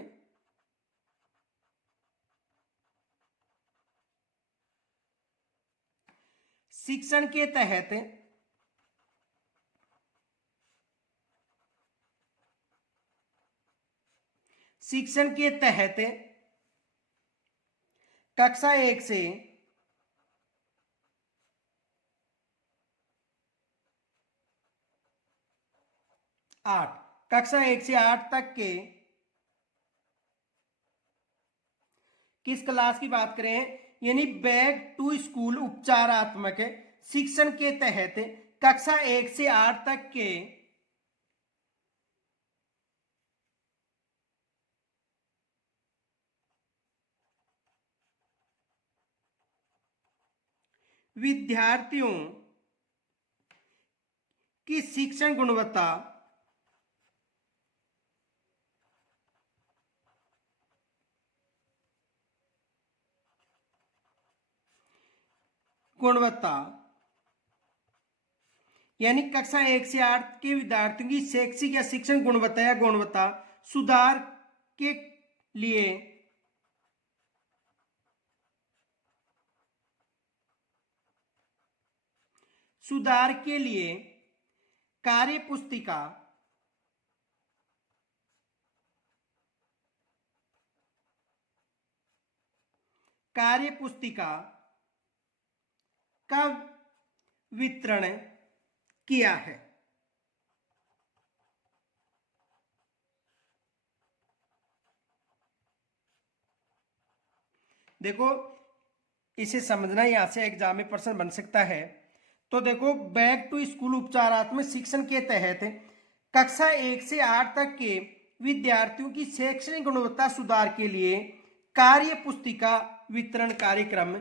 शिक्षण के तहत कक्षा 1 से 8, कक्षा 1 से 8 तक के किस क्लास की बात करें, यानी बैक टू स्कूल उपचारात्मक शिक्षण के तहत कक्षा 1 से 8 तक के विद्यार्थियों की शिक्षण गुणवत्ता यानी कक्षा 1 से 8 के विद्यार्थियों की शैक्षिक या शिक्षण गुणवत्ता सुधार के लिए कार्य पुस्तिका का वितरण किया है। देखो इसे समझना, यहां से एग्जाम में प्रश्न बन सकता है। तो देखो, बैक टू स्कूल उपचारात्मक शिक्षण के तहत कक्षा 1 से 8 तक के विद्यार्थियों की शैक्षणिक गुणवत्ता सुधार के लिए कार्य पुस्तिका वितरण कार्यक्रम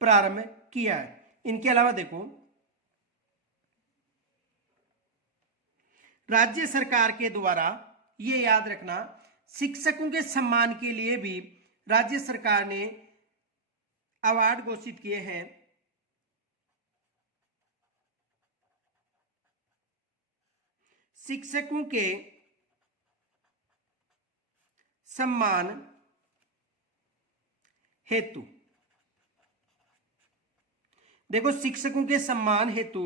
प्रारंभ किया है। इनके अलावा देखो, राज्य सरकार के द्वारा, ये याद रखना, शिक्षकों के सम्मान के लिए भी राज्य सरकार ने अवार्ड घोषित किए हैं। शिक्षकों के सम्मान हेतु, देखो शिक्षकों के सम्मान हेतु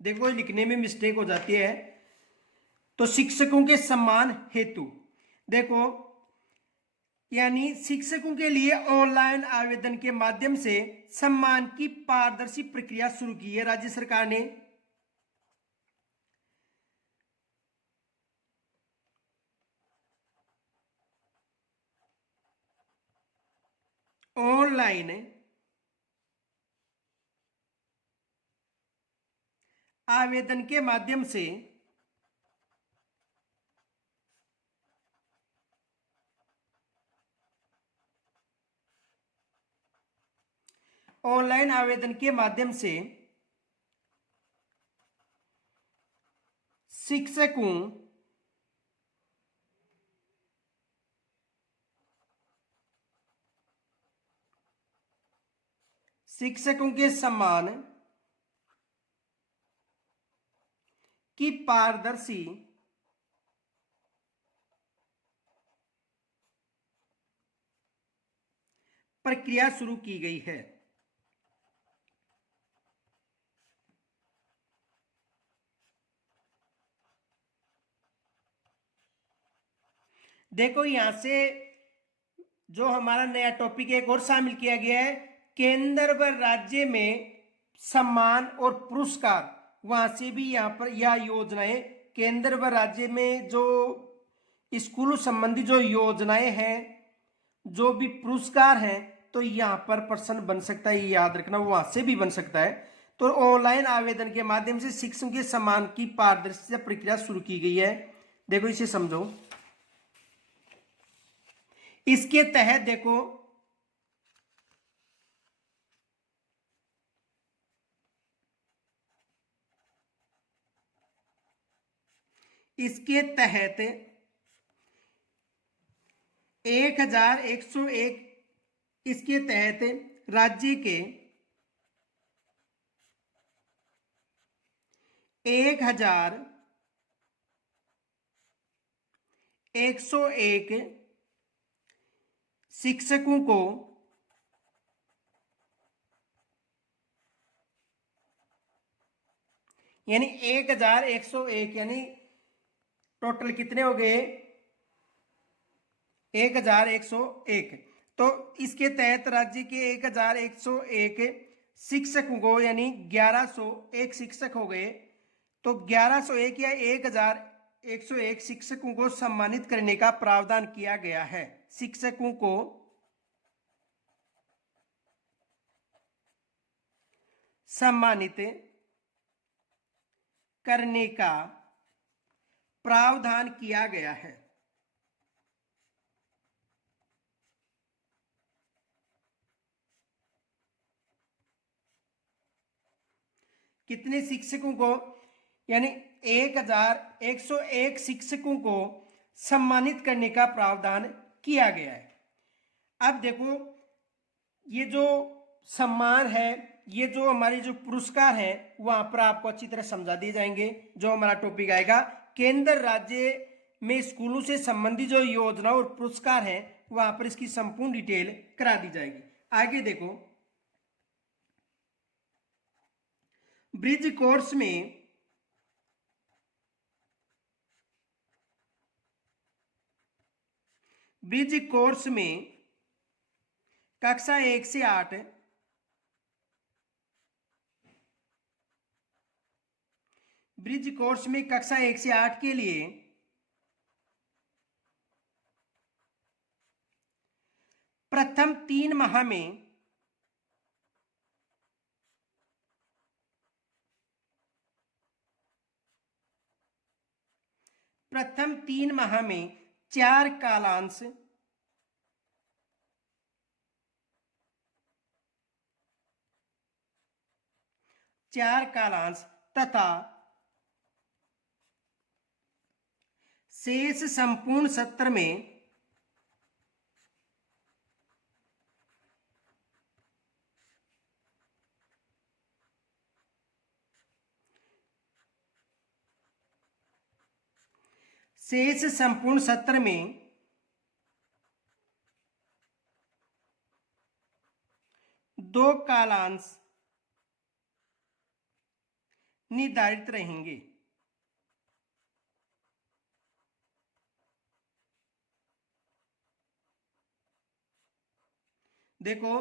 देखो लिखने में मिस्टेक हो जाती है। तो शिक्षकों के सम्मान हेतु देखो, यानी शिक्षकों के लिए ऑनलाइन आवेदन के माध्यम से सम्मान की पारदर्शी प्रक्रिया शुरू की है राज्य सरकार ने। ऑनलाइन आवेदन के माध्यम से शिक्षकों के सम्मान की पारदर्शी प्रक्रिया शुरू की गई है। देखो यहां से जो हमारा नया टॉपिक एक और शामिल किया गया है, केंद्र व राज्य में सम्मान और पुरस्कार। वहां से भी यहां पर यह योजनाएं, केंद्र व राज्य में जो स्कूल संबंधी जो योजनाएं हैं, जो भी पुरस्कार हैं, तो यहां पर प्रश्न बन सकता है, याद रखना, वहां से भी बन सकता है। तो ऑनलाइन आवेदन के माध्यम से शिक्षकों के सम्मान की पारदर्शी प्रक्रिया शुरू की गई है। देखो इसे समझो। इसके तहत देखो, इसके तहत 1101, इसके तहत राज्य के 1101 101 शिक्षकों को यानी 1101 यानी टोटल कितने हो गए 1101। तो इसके तहत राज्य के 1101 शिक्षकों को यानी 1101 शिक्षक हो गए। तो 1101 या 1101 शिक्षकों को सम्मानित करने का प्रावधान किया गया है। शिक्षकों को सम्मानित करने का प्रावधान किया गया है। कितने शिक्षकों को यानी 1101 शिक्षकों को सम्मानित करने का प्रावधान किया गया है। अब देखो ये जो सम्मान है, ये जो हमारे जो पुरस्कार है वहां पर आपको अच्छी तरह समझा दिए जाएंगे। जो हमारा टॉपिक आएगा केंद्र राज्य में स्कूलों से संबंधित जो योजना और पुरस्कार है वहां पर इसकी संपूर्ण डिटेल करा दी जाएगी। आगे देखो ब्रिज कोर्स में कक्षा 1 से 8 ब्रिज कोर्स में कक्षा 1 से 8 के लिए प्रथम 3 माह में प्रथम 3 माह में 4 कालांश तथा शेष संपूर्ण सत्र में दो कालांश निर्धारित रहेंगे। देखो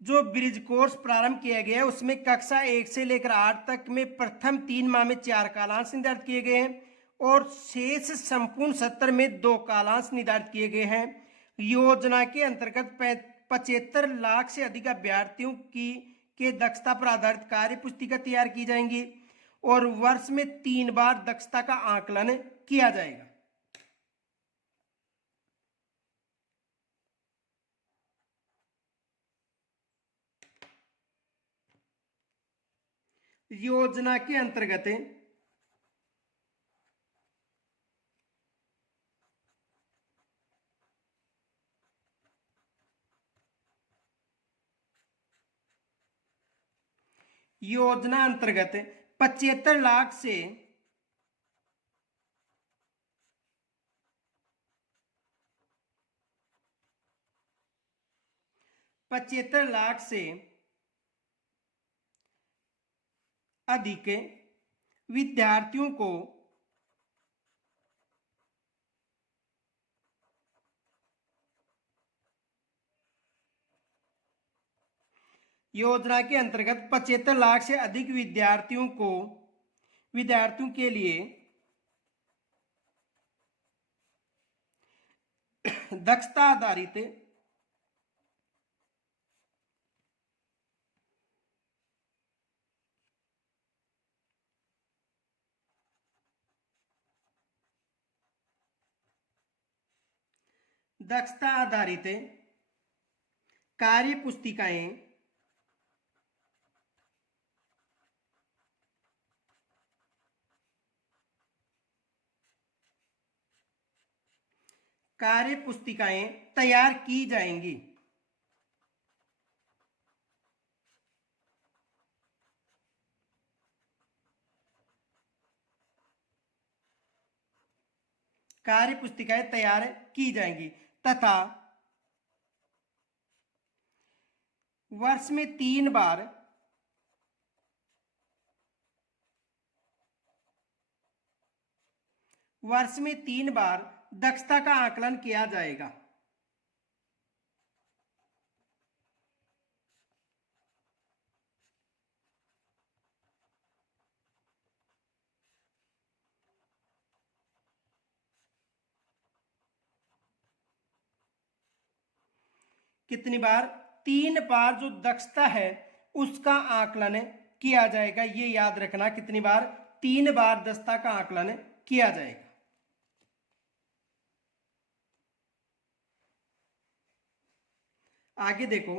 जो ब्रिज कोर्स प्रारंभ किया गया है उसमें कक्षा 1 से लेकर 8 तक में प्रथम 3 माह में 4 कालांश निर्धारित किए गए हैं और शेष संपूर्ण सत्र में 2 कालांश निर्धारित किए गए हैं। योजना के अंतर्गत 75 लाख से अधिक अभ्यर्थियों की के दक्षता पर आधारित कार्य पुस्तिका तैयार की जाएंगी और वर्ष में 3 बार दक्षता का आकलन किया जाएगा। योजना के अंतर्गत योजना अंतर्गत 75 लाख से 75 लाख से अधिक विद्यार्थियों को योजना के अंतर्गत 75 लाख से अधिक विद्यार्थियों के लिए दक्षता आधारित कार्य पुस्तिकाएं तैयार की जाएंगी। कार्य पुस्तिकाएं तैयार की जाएंगी तथा वर्ष में 3 बार दक्षता का आकलन किया जाएगा। कितनी बार? 3 बार जो दक्षता है उसका आकलन किया जाएगा। ये याद रखना, कितनी बार? 3 बार दक्षता का आकलन किया जाएगा। आगे देखो,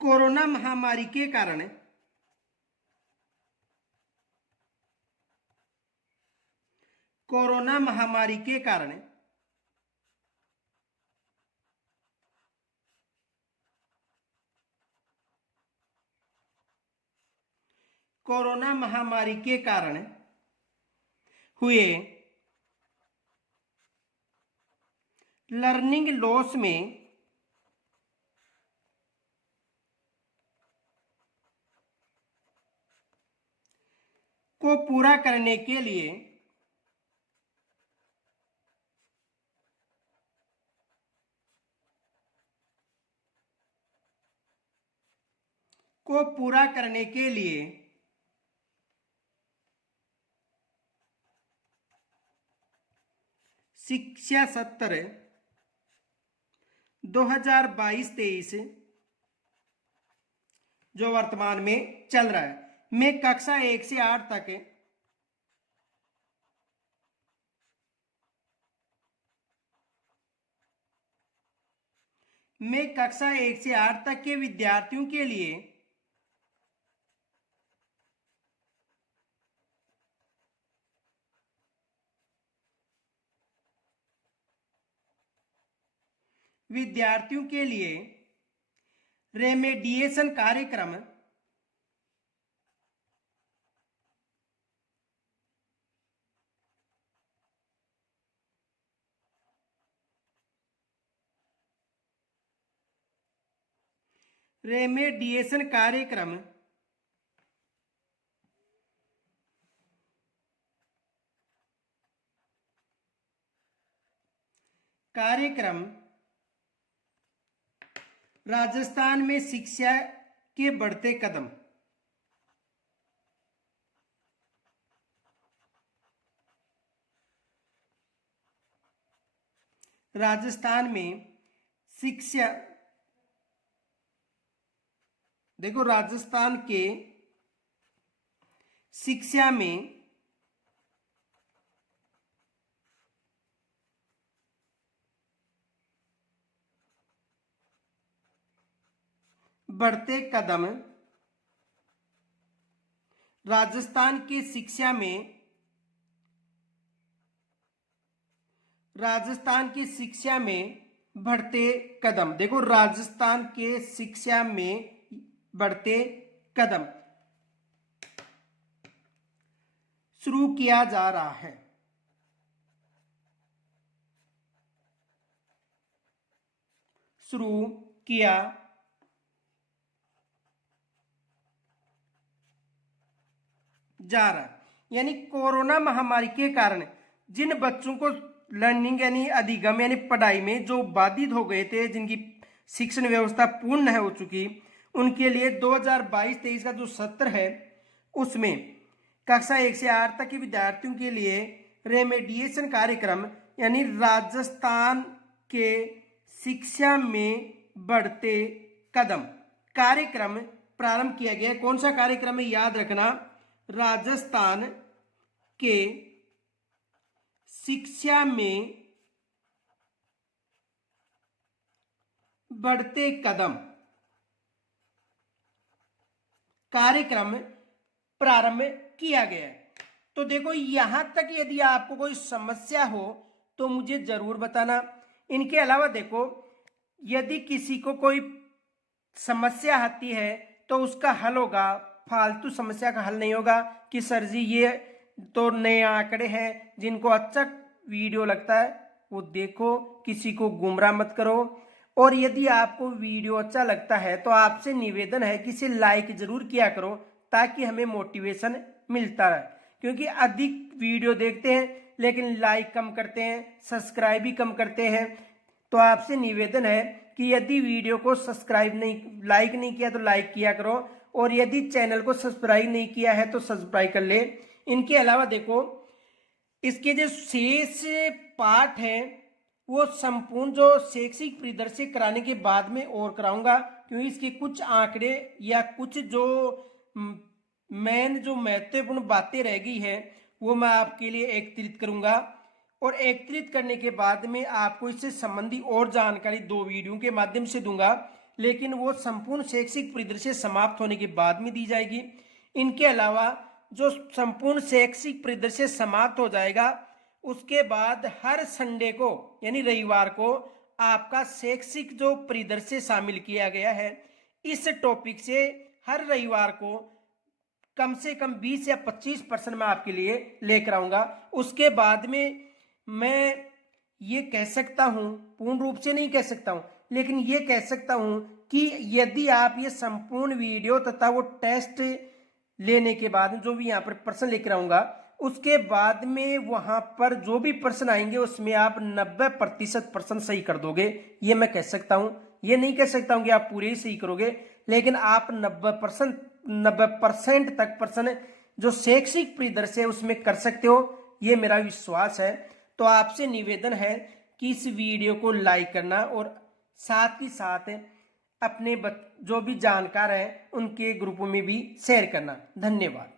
कोरोना महामारी के कारण कोरोना महामारी के कारण कोरोना महामारी के कारण हुए लर्निंग लॉस में को पूरा करने के लिए शिक्षा सत्र 2022-23 जो वर्तमान में चल रहा है, में कक्षा 1 से 8 तक के विद्यार्थियों के लिए रेमेडिएशन कार्यक्रम राजस्थान में शिक्षा के बढ़ते कदम। राजस्थान में शिक्षा, देखो राजस्थान के शिक्षा में बढ़ते कदम, राजस्थान की शिक्षा में बढ़ते कदम। देखो राजस्थान के शिक्षा में बढ़ते कदम शुरू किया जा रहा है। शुरू किया जा रहा है, यानी कोरोना महामारी के कारण जिन बच्चों को लर्निंग यानी अधिगम यानी पढ़ाई में जो बाधित हो गए थे, जिनकी शिक्षण व्यवस्था पूर्ण है हो चुकी, उनके लिए 2022-23 का जो सत्र है उसमें कक्षा 1 से 8 तक के विद्यार्थियों के लिए रेमेडिएशन कार्यक्रम यानी राजस्थान के शिक्षा में बढ़ते कदम कार्यक्रम प्रारंभ किया गया। कौन सा कार्यक्रम है याद रखना? राजस्थान के शिक्षा में बढ़ते कदम कार्यक्रम प्रारंभ किया गया है। तो देखो यहां तक यदि आपको कोई समस्या हो तो मुझे जरूर बताना। इनके अलावा देखो यदि किसी को कोई समस्या आती है तो उसका हल होगा, फालतू समस्या का हल नहीं होगा कि सर जी ये तो नए आंकड़े हैं। जिनको अच्छा वीडियो लगता है वो देखो, किसी को गुमराह मत करो। और यदि आपको वीडियो अच्छा लगता है तो आपसे निवेदन है कि इसे लाइक जरूर किया करो ताकि हमें मोटिवेशन मिलता रहे, क्योंकि अधिक वीडियो देखते हैं लेकिन लाइक कम करते हैं, सब्सक्राइब भी कम करते हैं। तो आपसे निवेदन है कि यदि वीडियो को लाइक नहीं किया तो लाइक किया करो, और यदि चैनल को सब्सक्राइब नहीं किया है तो सब्सक्राइब कर ले। इनके अलावा देखो, इसके जो शेष पाठ है वो संपूर्ण जो शैक्षिक परिदृश्य कराने के बाद में और कराऊंगा, क्योंकि इसके कुछ आंकड़े या कुछ जो मेन जो महत्वपूर्ण बातें रह गई है वो मैं आपके लिए एकत्रित करूंगा, और एकत्रित करने के बाद में आपको इससे संबंधी और जानकारी 2 वीडियो के माध्यम से दूंगा, लेकिन वो संपूर्ण शैक्षिक परिदृश्य समाप्त होने के बाद में दी जाएगी। इनके अलावा जो संपूर्ण शैक्षिक परिदृश्य समाप्त हो जाएगा उसके बाद हर संडे को यानी रविवार को आपका शैक्षिक जो परिदृश्य शामिल किया गया है, इस टॉपिक से हर रविवार को कम से कम 20 या 25% मैं आपके लिए लेकर आऊंगा। उसके बाद में मैं ये कह सकता हूं, पूर्ण रूप से नहीं कह सकता हूं, लेकिन ये कह सकता हूं कि यदि आप ये संपूर्ण वीडियो तथा वो टेस्ट लेने के बाद जो भी यहाँ पर प्रश्न लेकर आऊंगा, उसके बाद में वहां पर जो भी प्रश्न आएंगे उसमें आप 90% प्रश्न सही कर दोगे, ये मैं कह सकता हूं। ये नहीं कह सकता हूं कि आप पूरे ही सही करोगे, लेकिन आप 90% तक प्रश्न जो शैक्षिक परिदृश्य है उसमें कर सकते हो, ये मेरा विश्वास है। तो आपसे निवेदन है कि इस वीडियो को लाइक करना और साथ ही साथ अपने जो भी जानकार हैं उनके ग्रुप में भी शेयर करना। धन्यवाद।